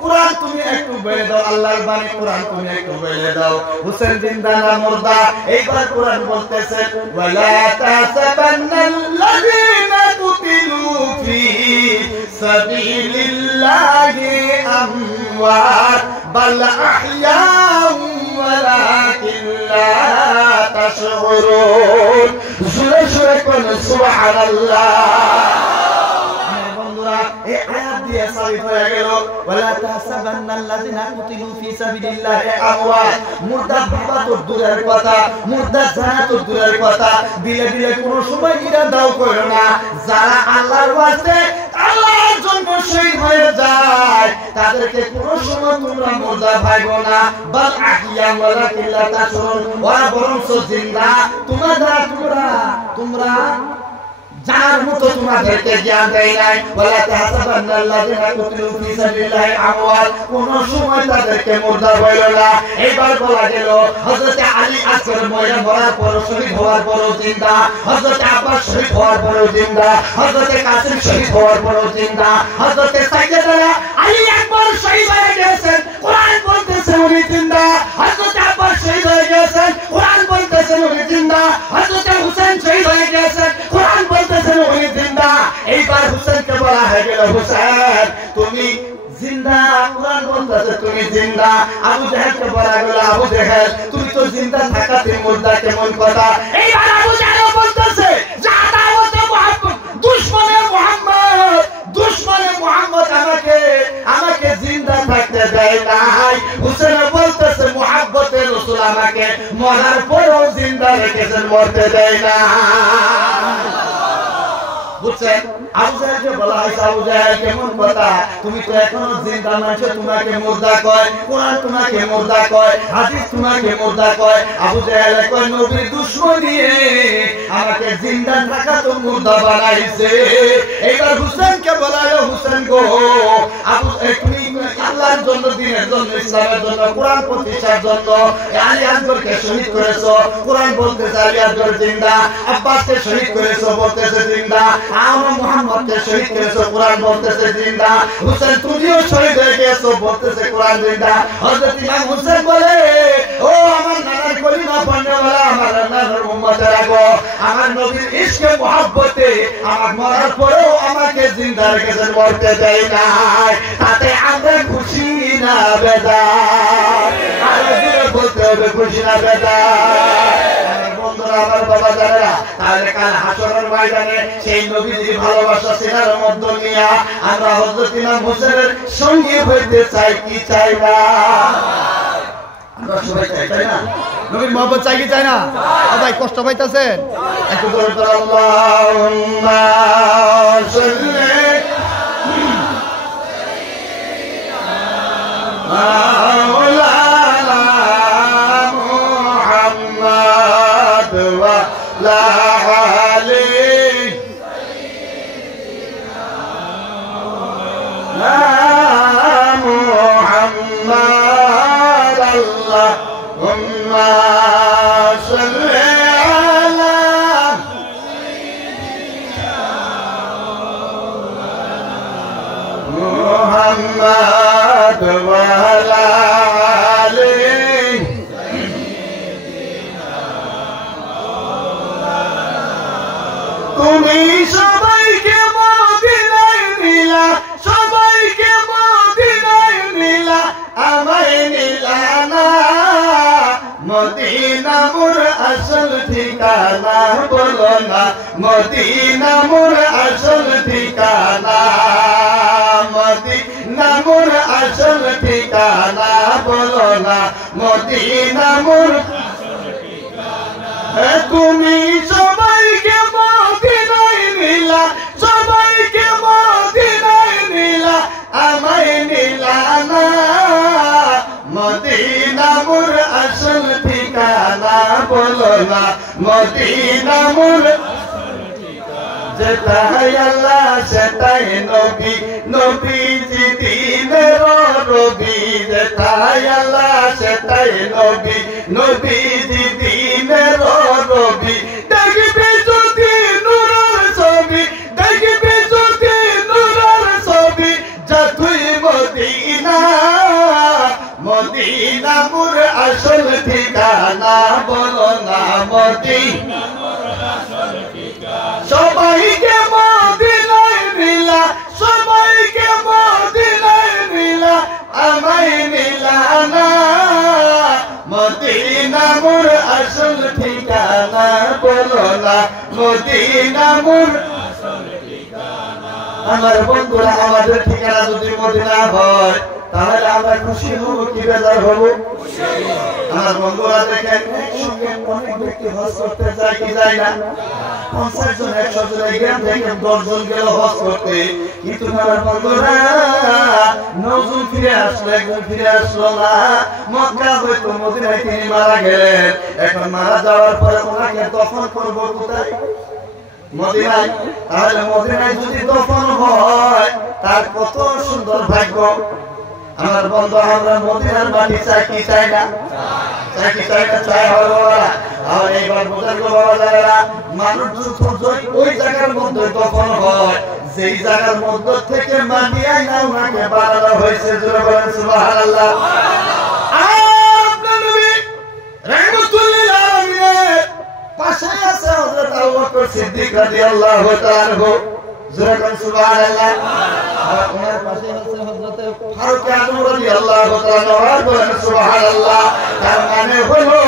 কুরআন তুমি একটু বলে দাও আল্লাহর বাণী কুরআন তুমি একটু বলে দাও হুসেন জিন্দা না মুর্দা এইবার কুরআন বলতেছে ওয়ালা তাসাবান্নাল্লাযীনা কুতিলু ফি সাবিলিল্লাহি আমওয়াত বাল আহইয়াউ ওয়ালাকিন লা তাশউরুন জোরে জোরে কোন সুবহানাল্লাহ এই আয়াত দিয়ে সাবিত হয়ে গেল ওয়ালা তাহসাবান্নাল্লাযিনা কুতিলু ফি সাবিলিল্লাহি আমওয়াত মুর্দা ভাবা তো দূরের কথা মুর্দা জানা তো দূরের কথা দিলে কোনো সময় ইরাদাও করো না যারা আল্লাহর ওয়াস্তে আল্লাহর জন্য শহীদ হয়ে যায় তাদেরকে কোনো সময় তোমরা মুর্দা ভাইবো না বাল আহইয়া ওয়ালাকিন লা তাশউরুন ওরা বরং জিন্দা তোমরা জানার মতো তোমাদেরকে জ্ঞান দেয় নাই ওয়ালা তাহসাবান্নাল্লাযিনা কুতিলু ফি সাবিলিল্লাহি আমওয়াত কোন সময় তাদেরকে মুর্দা বলো না এইবার বলা গেল হযরত আলী আসর ময়দানে মরার পর শহীদ হওয়ার পর জিন্দা হযরত আব্বাস শহীদ হওয়ার পর জিন্দা হযরত কাসিম শহীদ হওয়ার পর জিন্দা হযরত সাইয়েদনা আলী আকবর শহীদ হয়ে গেছেন কোরআন বলতেছে উনি জিন্দা হযরত আব্বাস শহীদ হয়ে গেছেন কোরআন বলতেছে উনি জিন্দা হযরত হুসেন শহীদ হয়ে গেছেন কোরআন বলতেছেন উনি জিন্দা এইবার হুসেনকে বলা হয়ে গেল হুসেন তুমি জিন্দা কুরআন বলতেছে তুমি জিন্দা আবু জাহেলকে বলা গেল আবু জাহেল তুমি তো জিন্দা থাকাতে মুর্দা কেমন কথা এইবার আবু জাহেল বলতেছে যে আদাওয়াতে মুহাম্মদ দুশমনে মুহাম্মদ আমাকে জিন্দা থাকতে দেয় নাই হুসেন বলতেছে মুহাব্বতে রাসূল আমাকে মরার পরেও জিন্দা রেখেছেন মরতে দেয় না বুঝছেন আবু জাহেলকে বলা হয়েছে আবু জাহেল কেমন কথা তুমি তো এখনো জিন্দা মানছো তোমাকে মুর্দা কয় কোরআন তোমাকে মুর্দা কয় হাদিস তোমাকে মুর্দা কয় আবু জাহেল কয় নবীর দুশমনী আমাকে জিন্দা রাখা তো মুর্দা বানাইছে এইবার হুসেনকে বলালো হুসেন গো আবু তুমি আল্লাহর জন্য দ্বীনের জন্য ইসলামের জন্য কোরআন প্রতিষ্ঠার জন্য আলী আকবরকে শহীদ করেছো কোরআন বলতেছে আলী আকবর জিন্দা আব্বাসকে শহীদ করেছো বলতেছে জিন্দা আমরা মুহাম্মদকে শহীদ করেছো কোরআন বলতেছে জিন্দা হুসেন তুমিও শহীদ হয়ে গেছো বলতেছে কোরআন জিন্দা হযরত ইমাম হুসেন বলে ও আমার নানার কলিমা পড়নেওয়ালা আমার নানার উম্মতেরা গো আমার নবীর ইশকে মুহাব্বতে আমার মরার পরেও আমাকে জিন্দা রেখেছেন মরতে দেয় নাই তাতে আমরা খুশি না বেজার আর বলতে হবে খুশি না বেজার বন্ধুরা আমার বাবা জানেরা, তাহলে কাল হাসরের ময়দানে সেই নবীজির ভালোবাসা সিনার মধ্য নিয়ে আমরা হযরত ইমাম হোসেনের সঙ্গী হইতে চাই কি চাই না? আমরা সবাই চাই না? নবীর মহব্বত চাই কি চাই না? ভাই কষ্ট পাইতেছেন? একটু জোরে বলো আল্লাহুম্মা সাল্লি মাওলানা মুহাম্মদ ওয়া লা আলাইহি মুহাম্মদ আল্লাহুম্মা সাল্লি আলা মুহাম্মদ ওয়া লা আলাইহি তুমি সবাইকে মদিনায় নিলা, সবাইকে মদিনায় নিলা, আমায় নিলা না। মদিনা মোর আসল ঠিকানা, বলো না মদিনা মোর আসল ঠিকানা, মদিনা মোর আসল ঠিকানা, বলো না মদিনা মোর। তুমি সবাইকে মদিনায় নিলা, সবাইকে মদিনায় নিলা, আমায় নিলা না। মদিনা মোর আসল ঠিকানা, বলো না মদিনা মোর। যেটাই আল্লাহ সেটাই নবী, নবীজি দিনের রবি। যেটাই আল্লাহ সেটাই নবী, নবীজি দিনের রবি। দেখবি যদি নূরের ছবি, দেখবি যদি নূরের ছবি, যা তুই মদিনা। মদিনা মোর আসল ঠিকানা, বলো না মদিনা। সবাইকে মদিনায় নিলা, সবাইকে মদিনায় নিলা, আমায় নিলা না। মদিনা মোর আসল ঠিকানা, বলো না মদিনা মোর। আমার বন্ধুরা, আমাদের ঠিকানা যদি মদিনা হয় তাহলে আমরা খুশি হব কি বেজার হব? আমার বন্ধুরা দেখেন, একসঙ্গে অনেক ব্যক্তি হজ করতে যায় কি যায় না? 50 জন 100 জন গ্রাম থেকে 10 জন গেল হজ করতে, কিন্তু আমার বন্ধুরা 9 জন ফিরে আসলো, একজন ফিরে আসলো না। মক্কা হয়তো মদিনায় তিনি মারা গেলেন, এখন মারা যাওয়ার পরে ওনাকে দফন করবো কোথায়? মদিনায়। তাহলে মদিনায় যদি দফন হয় তার কত সুন্দর ভাগ্য। আমার বন্ধু, আমরা মদিনার মাটি চাই কি চাই না? চাই কি চাই না? চাই হলো না। আর এইবার বুঝার গো বাবা যারা, মানুষ যখন ওই জায়গার মধ্যে দফন হয়, যেই জায়গার মধ্যে থেকে মাটি আইনা ওনাকে বানানো হয়েছে। জোরে বলেন সুবহানাল্লাহ। আপনার নবী রাহমাতুল্লিল আলামিনের পাশে আছে হযরত আবু বকর সিদ্দিক রাদিয়াল্লাহু তাআলা আনহু। জোরে বলেন সুবহানাল্লাহ। আর ওনার পাশে আছে হযরত ফারুক আযম রাদিয়াল্লাহু তাআলা আনহু। বলেন সুবহানাল্লাহ। তার মানে হলো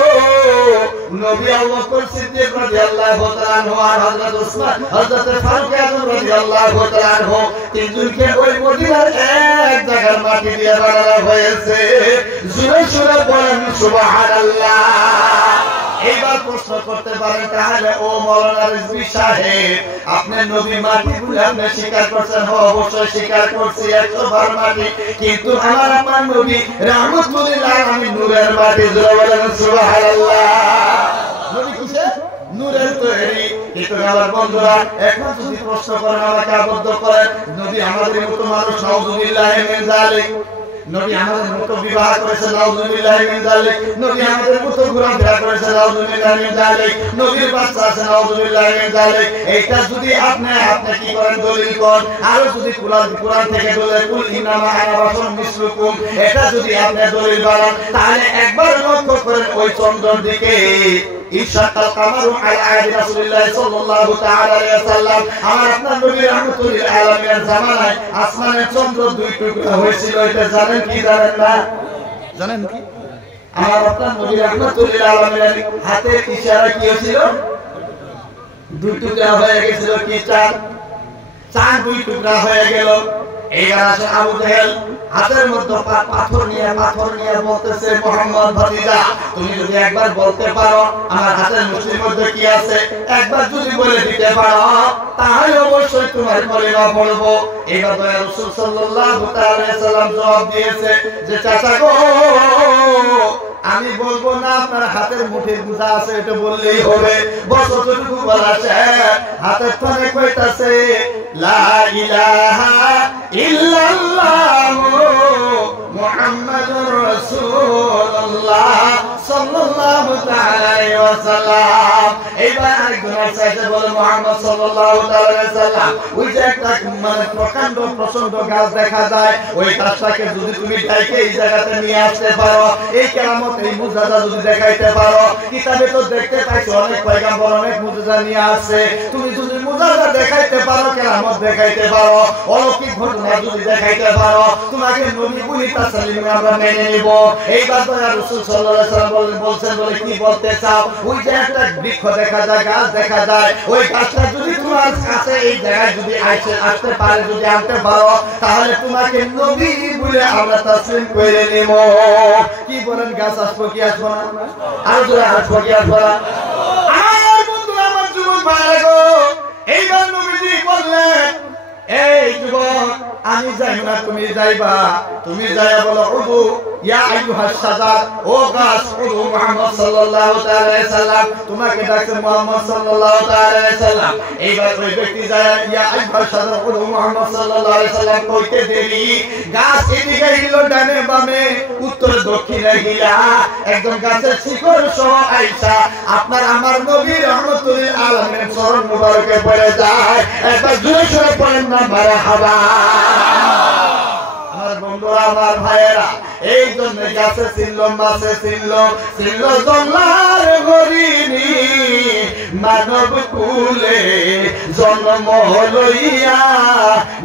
নবী আবু বকর সিদ্দিক রাদিয়াল্লাহু তাআলা আনহু আর হযরত উসমান, হযরত ফারুক আযম রাদিয়াল্লাহু তাআলা আনহু তিনজনকে ওই মদিনার এক জায়গার মাটি দিয়ে বানানো হয়েছে। জোরে জোরে বলেন সুবহানাল্লাহ। এইবার প্রশ্ন করতে পারেন, তাহলে ও মাওলানা রিজভী সাহেব, আপনি নবী মাটি বলে আপনি স্বীকার করছেন? অবশ্যই স্বীকার করছি, 100 বার মাটি, কিন্তু আমার আপনার নবী রাহমাতুল্লিল আলামিন নূরের মাটি। জোরে বলেন সুবহানাল্লাহ। নবী কিসের? নূরের তৈরি। কিন্তু আমার বন্ধুরা, এখন যদি প্রশ্ন করেন, আমাকে আবদ্ধ করেন, নবী আমাদের মতো মানুষ, নাউযুবিল্লাহি মিন যালিক। নবী আমাদের মতো বিবাহ করেছে, নাউযুবিল্লাহি মিন যালিক। নবী আমাদের মতো ঘোরাফেরা করেছে, নাউযুবিল্লাহি মিন যালিক। নবীর বাচ্চা আছে, নাউযুবিল্লাহি মিন যালিক। এইটা যদি আপনি কি করেন? দলিল করেন। আর যদি কোরআন থেকে দলিল, কুল ইন্নামা আনা বাশারুম মিসলুকুম, এটা যদি আপনি দলিল বানান, তাহলে একবার লক্ষ্য করেন ওই চন্দ্রের দিকে। ইনশাআল্লাহ কামারু আলা আহদি রাসূলুল্লাহ সাল্লাল্লাহু তাআলা আলাইহি ওয়াসাল্লাম, আমার আপনার নবী রাহমাতুল্লিল আলামিনের জামানায় আসমানের চন্দ্র দুই টুকরা হয়েছিল। এটা জানেন কি জানেন না? জানেন কি? আমার আপনার নবী রাহমাতুল্লিল আলামিন হাতে ইশারা কি ছিল? দুই টুকরা হয়ে গেছিল, কি চার চার দুই টুকরা হয়ে গেল। এইবার আসে আবু জেহেল হাতের মধ্যে পাথর নিয়ে বলতেছে, মুহাম্মদ ভাতিজা তুমি যদি একবার বলতে পারো আমার হাতের মুঠির মধ্যে কি আছে, একবার যদি বলে দিতে পারো তাহলে অবশ্যই তোমার কলিমা পড়বো। এবার রাসূল সাল্লাল্লাহু তাআলা সাল্লাম জবাব দিয়েছে যে চাচা গো, আমি বলবো না, আপনার হাতের মুঠির গুজা আছে এটা বললেই হবে। বস যতটুকু বলাছে হাতের তলে কইতাছে লা ইলাহা ইল্লাল্লাহু মুহাম্মাদুর রাসূলুল্লাহ সাল্লাল্লাহু আলাইহি ওয়াসাল্লাম। এইবার আরেকজন সাথে বলে মুহাম্মদ সাল্লাল্লাহু আলাইহি ওয়াসাল্লাম। ওই যে একটা মানে প্রচন্ড গাছ দেখা যায়, ওই গাছটাকে যদি তুমি ঢাইকে এই জায়গাতে নিয়ে আসতে পারো, এই কেরামত এই মুজিজা যদি দেখাইতে পারো, কিতাবে তো দেখতে পাইছো অনেক পয়গম্বর অনেক মুজিজা নিয়ে আসে, তুমি যদি মুজিজা দেখাইতে পারো, কেরামত দেখাইতে পারো, অলৌকিক ঘটনা যদি দেখাইতে পারো, তোমাকে নবী বলি তাসলিম আমরা মেনে নিব। এইবার তো রাসূল সাল্লাল্লাহু আলাইহি ওয়াসাল্লাম বলছেন বলে কি বলতে চাও? ওই যে একটা বৃক্ষ দেখা যায়, গাছ দেখা যায়, ওই গাছটা যদি তোমার কাছে এই জায়গায় যদি আসতে পারে, যদি আনতে পারো, তাহলে তোমাকে নবী বলে আমরা তাসলিম করে নেব। কি বলেন, গাছ আসবো কি আসবো না? আর জোরে আসবো কি আসবো না? আমার বন্ধুরা, আমার যুবক ভাইরা গো, এইবার নবীজি বললেন, এই যুবক আমি যাই না, তুমি যাইবা। তুমি যাইয়া বলো উদু ইয়া আইয়ুহাস সাজার, ও গাছ উদু মুহাম্মদ সাল্লাল্লাহু তাআলা আলাইহি সাল্লাম, তোমাকে ডাকছে মুহাম্মদ সাল্লাল্লাহু তাআলা আলাইহি সাল্লাম। এইবার ওই ব্যক্তি যায় ইয়া আইয়ুহাস সাজার উদু মুহাম্মদ সাল্লাল্লাহু আলাইহি সাল্লাম কইতে দেরি, গাছ এদিকে গিল ডানে বামে উত্তর দক্ষিণে গিয়া একদম গাছের শিকড় সহ আইসা আপনার আমার নবী রাহমাতুল্লিল আলামিনের চরণ মুবারকে পড়ে যায়। একবার জোরে জোরে পড়েন না মারহাবা। আমার বন্ধুরা, আমার ভাইয়েরা, এই জন্য গাছে চিনল, মাছে চিনল, চিনল জল্লার হরিণী, মানব কুলে জন্ম লইয়া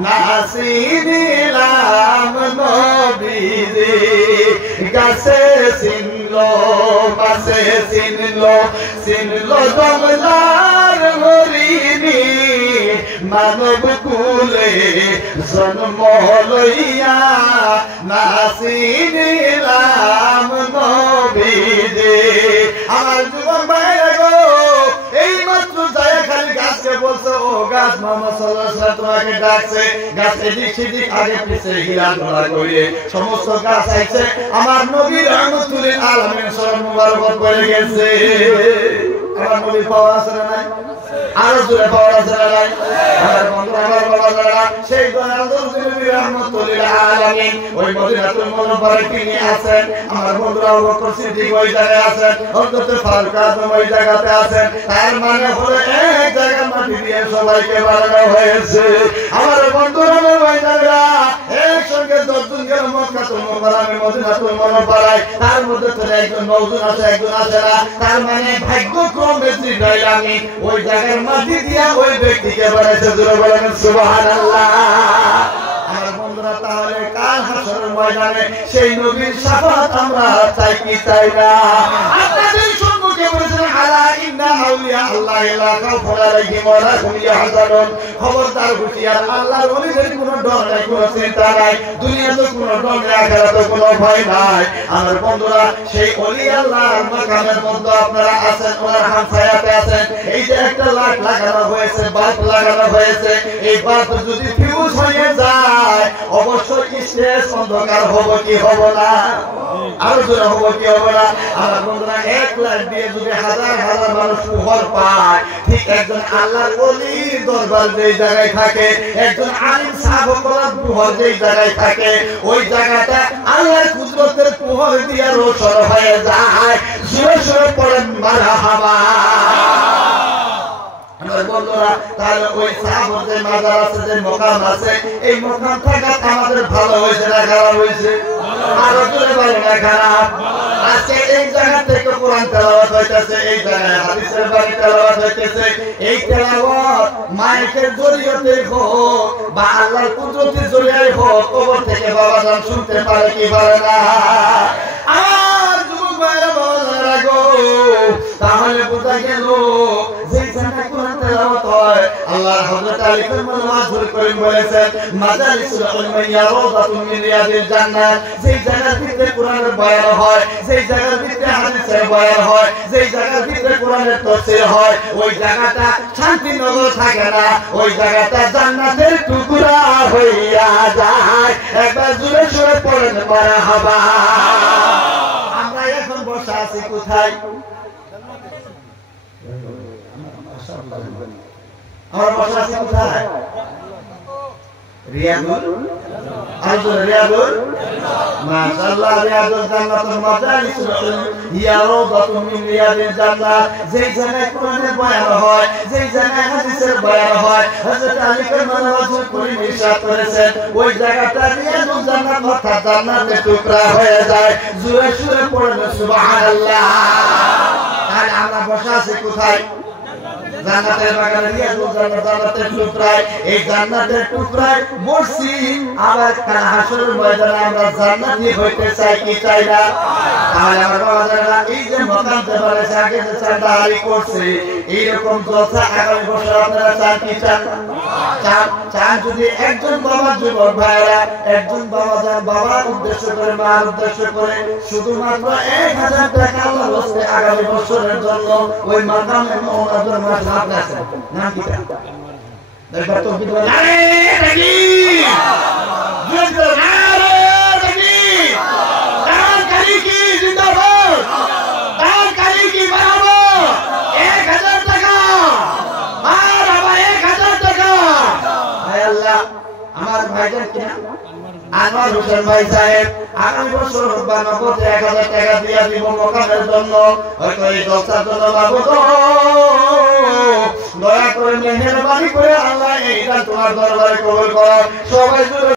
না চিনিলাম নবীজি। গাছে চিনল, মাছে চিনল, চিনল জল্লার হরিণী, মানব কুলে জন্ম লইয়া না চিনিলাম নবীজি। আমার যুবক ভাইরা গো, এই মাত্র যায় খালি গাছকে বলছে, ও গাছ মুহাম্মদ সাল্লাল্লাহু আলাইহি ওয়াসাল্লাম তোমাকে ডাকছে। গাছ এদিক সেদিক আগে পিছে হিলাধুলা করে সমস্ত গাছ আইছে, আমার নবী রাহমাতুল্লিল আলামিন চরণ মুবারক পড়ে গেছে। আমার নবী পাওয়া আছে না নাই? আরো জোরে পাওয়া আছে না নাই? আমার বন্ধুরা, আমার বাবারা, সেই নবী রাহমাতুল্লিল আলামিন ওই মদিনাতুল মুনাওয়ারায় তিনি আছেন। আমার বন্ধুরা, আবু বকর সিদ্দিক ওই জায়গায় আছেন, হযরত ফারুক আযম ওই জায়গাতে আছেন। তার মানে হলো এক জায়গার মাটি দিয়ে সবাইকে বানানো হয়েছে। আমার বন্ধুরা, আমার ভাইরা, একসঙ্গে 10 জন গেল মক্কাতুল মুকাররমে মদিনাতুল মুনাওয়ারায়। তার মধ্যে তো একজন নওজুন আছে, একজন আছে না। তার মানে ভাগ্যক্রমে জিনাইলামি ওই জায়গার মাটি দিয়া ওই ব্যক্তিকে বানাইছে। জোরে বলেন সুবহানাল্লাহ। আমার বন্ধুরা, তাহলে কাল হাসরের ময়দানে সেই নবীর শাফাত আমরা চাই কি চাই না? আপনাদের সম্মুখে বলেছেন আলা ইন্না আউলিয়া আল্লাহি লা খাউফুন আলাইহিম ওয়া লা হুম ইয়াহজানুন। খবরদার হুঁশিয়ার, আল্লাহর ওলিদের কোনো ডর নাই, কোনো চিন্তা নাই, দুনিয়াতে কোনো ডর নাই, আখিরাতে কোনো ভয় নাই। আমার বন্ধুরা, সেই ওলি আল্লাহর মাকামের মধ্যে আপনারা আছেন, ওনার হামসায়াতে আছেন। এই যে একটা লাইট লাগানো হয়েছে, বাল্ব লাগানো হয়েছে, এই বাল্ব যদি ফিউজ হয়ে যায় অবশ্যই স্টেজ অন্ধকার হবে কি হবে না? আরো জোরে হবে কি হবে না? আমার বন্ধুরা, এক লাইট দিয়ে যদি হাজার হাজার মানুষ উপহার পায়, ঠিক একজন আল্লাহর ওলির দরবার যেই জায়গায় থাকে, একজন আলিম সাহাবার উপহার যেই জায়গায় থাকে, ওই জায়গাটা আল্লাহর কুদরতের উপহার দিয়ে রোশন হয়ে যায়। জোরে জোরে পড়েন মারহাবা। আমার বন্ধুরা, তাহলে ওই সাহাবার যে মাজার আছে, যে মকাম আছে, এই মকাম থাকা আমাদের ভালো হয়েছে না খারাপ হয়েছে? আরো জোরে বলেন না খারাপ? আজকে এই জায়গা থেকে কোরআন তেলাওয়াত হইতেছে, এই জায়গায় হাদিসের বাণী তেলাওয়াত হইতেছে। এই তেলাওয়াত মাইকের জরিয়তে হোক বা আল্লাহর কুদরতের জরিয়ায় হোক, কবর থেকে বাবা জান শুনতে পারে কি পারে না? আর যুবক হযরত আলী কাররামাল্লাহু করিম বলেছেন মাজালিসুল উলমা রাওদাতুম মিন রিয়াদিল জান্নাত যেই জায়গার ভিতরে কোরআনের বয়ান হয় যেই জায়গার ভিতরে হাদিসের বয়ান হয় যেই জায়গার ভিতরে কোরআনের তাফসীর হয় ওই জায়গাটা শান্তিনগর থাকে না ওই জায়গাটা জান্নাতের টুকরা হইয়া যায় একবার জোরে জোরে পড়েন মারহাবা আমরা এখন বসে আছি কোথায় আমরা বসে আছি কোথায় রিয়াদুল মাশাআল্লাহ রিয়াদুল জান্নাতুল মাজালিসুল হিয়া রাওদাতুম মিন রিয়াদিল জান্নাত যেই জায়গায় কোরআনের বয়ান হয় যেই জায়গায় হাদিসের বয়ান হয় হযরত আলী কাররামাল্লাহু করিম ইরশাদ করেছেন ওই জায়গাটা রিয়াদুল জান্নাত অর্থাৎ জান্নাতের টুকরা হয়ে যায় জোরে জোরে পড়েন সুবহানাল্লাহ তাহলে আমরা বসে আছি কোথায় জান্নাতের বাগানে রিয়াদুল জান্নাত জান্নাতের টুকরায় এই জান্নাতের টুকরায় বসছি আবার কাল হাসরের ময়দানে আমরা জান্নাতি হইতে চাই কি চাই না তাহলে আমার বাবারা এই যে মকাম দেবারে আগে যে চাঁদাহারি করছে এই রকম জলসা আগামী বছর আপনারা চান কি চান চান যদি একজন বাবা যুবক ভাইরা একজন বাবা যান বাবার উদ্দেশ্য করে মার উদ্দেশ্য করে শুধুমাত্র 1000 টাকা আল্লাহর রাস্তে আগামী বছরের জন্য ওই মাকামে মুহাম্মদুর রাসূল আপনাছে নাম কি দেখবা তো বিদ্যা নারে তাকবীর জোরে নারে তাকবীর দান কালী কি জিন্দাবাদ দান কালী কি বরাবর 1000 টাকা আর আবার 1000 টাকা হে আল্লাহ আমার ভাইজান কি নাম আনোয়ার হোসেন ভাই সাহেব আগামী বছর রোববার নগদ 1000 টাকা দিয়া দিব মকামের জন্য হয়তো এই দশটার জন্য মাবুদ দয়া করে মেহেরবানি করে আল্লাহ এই দান তোমার দরবারে কবুল করো সবাই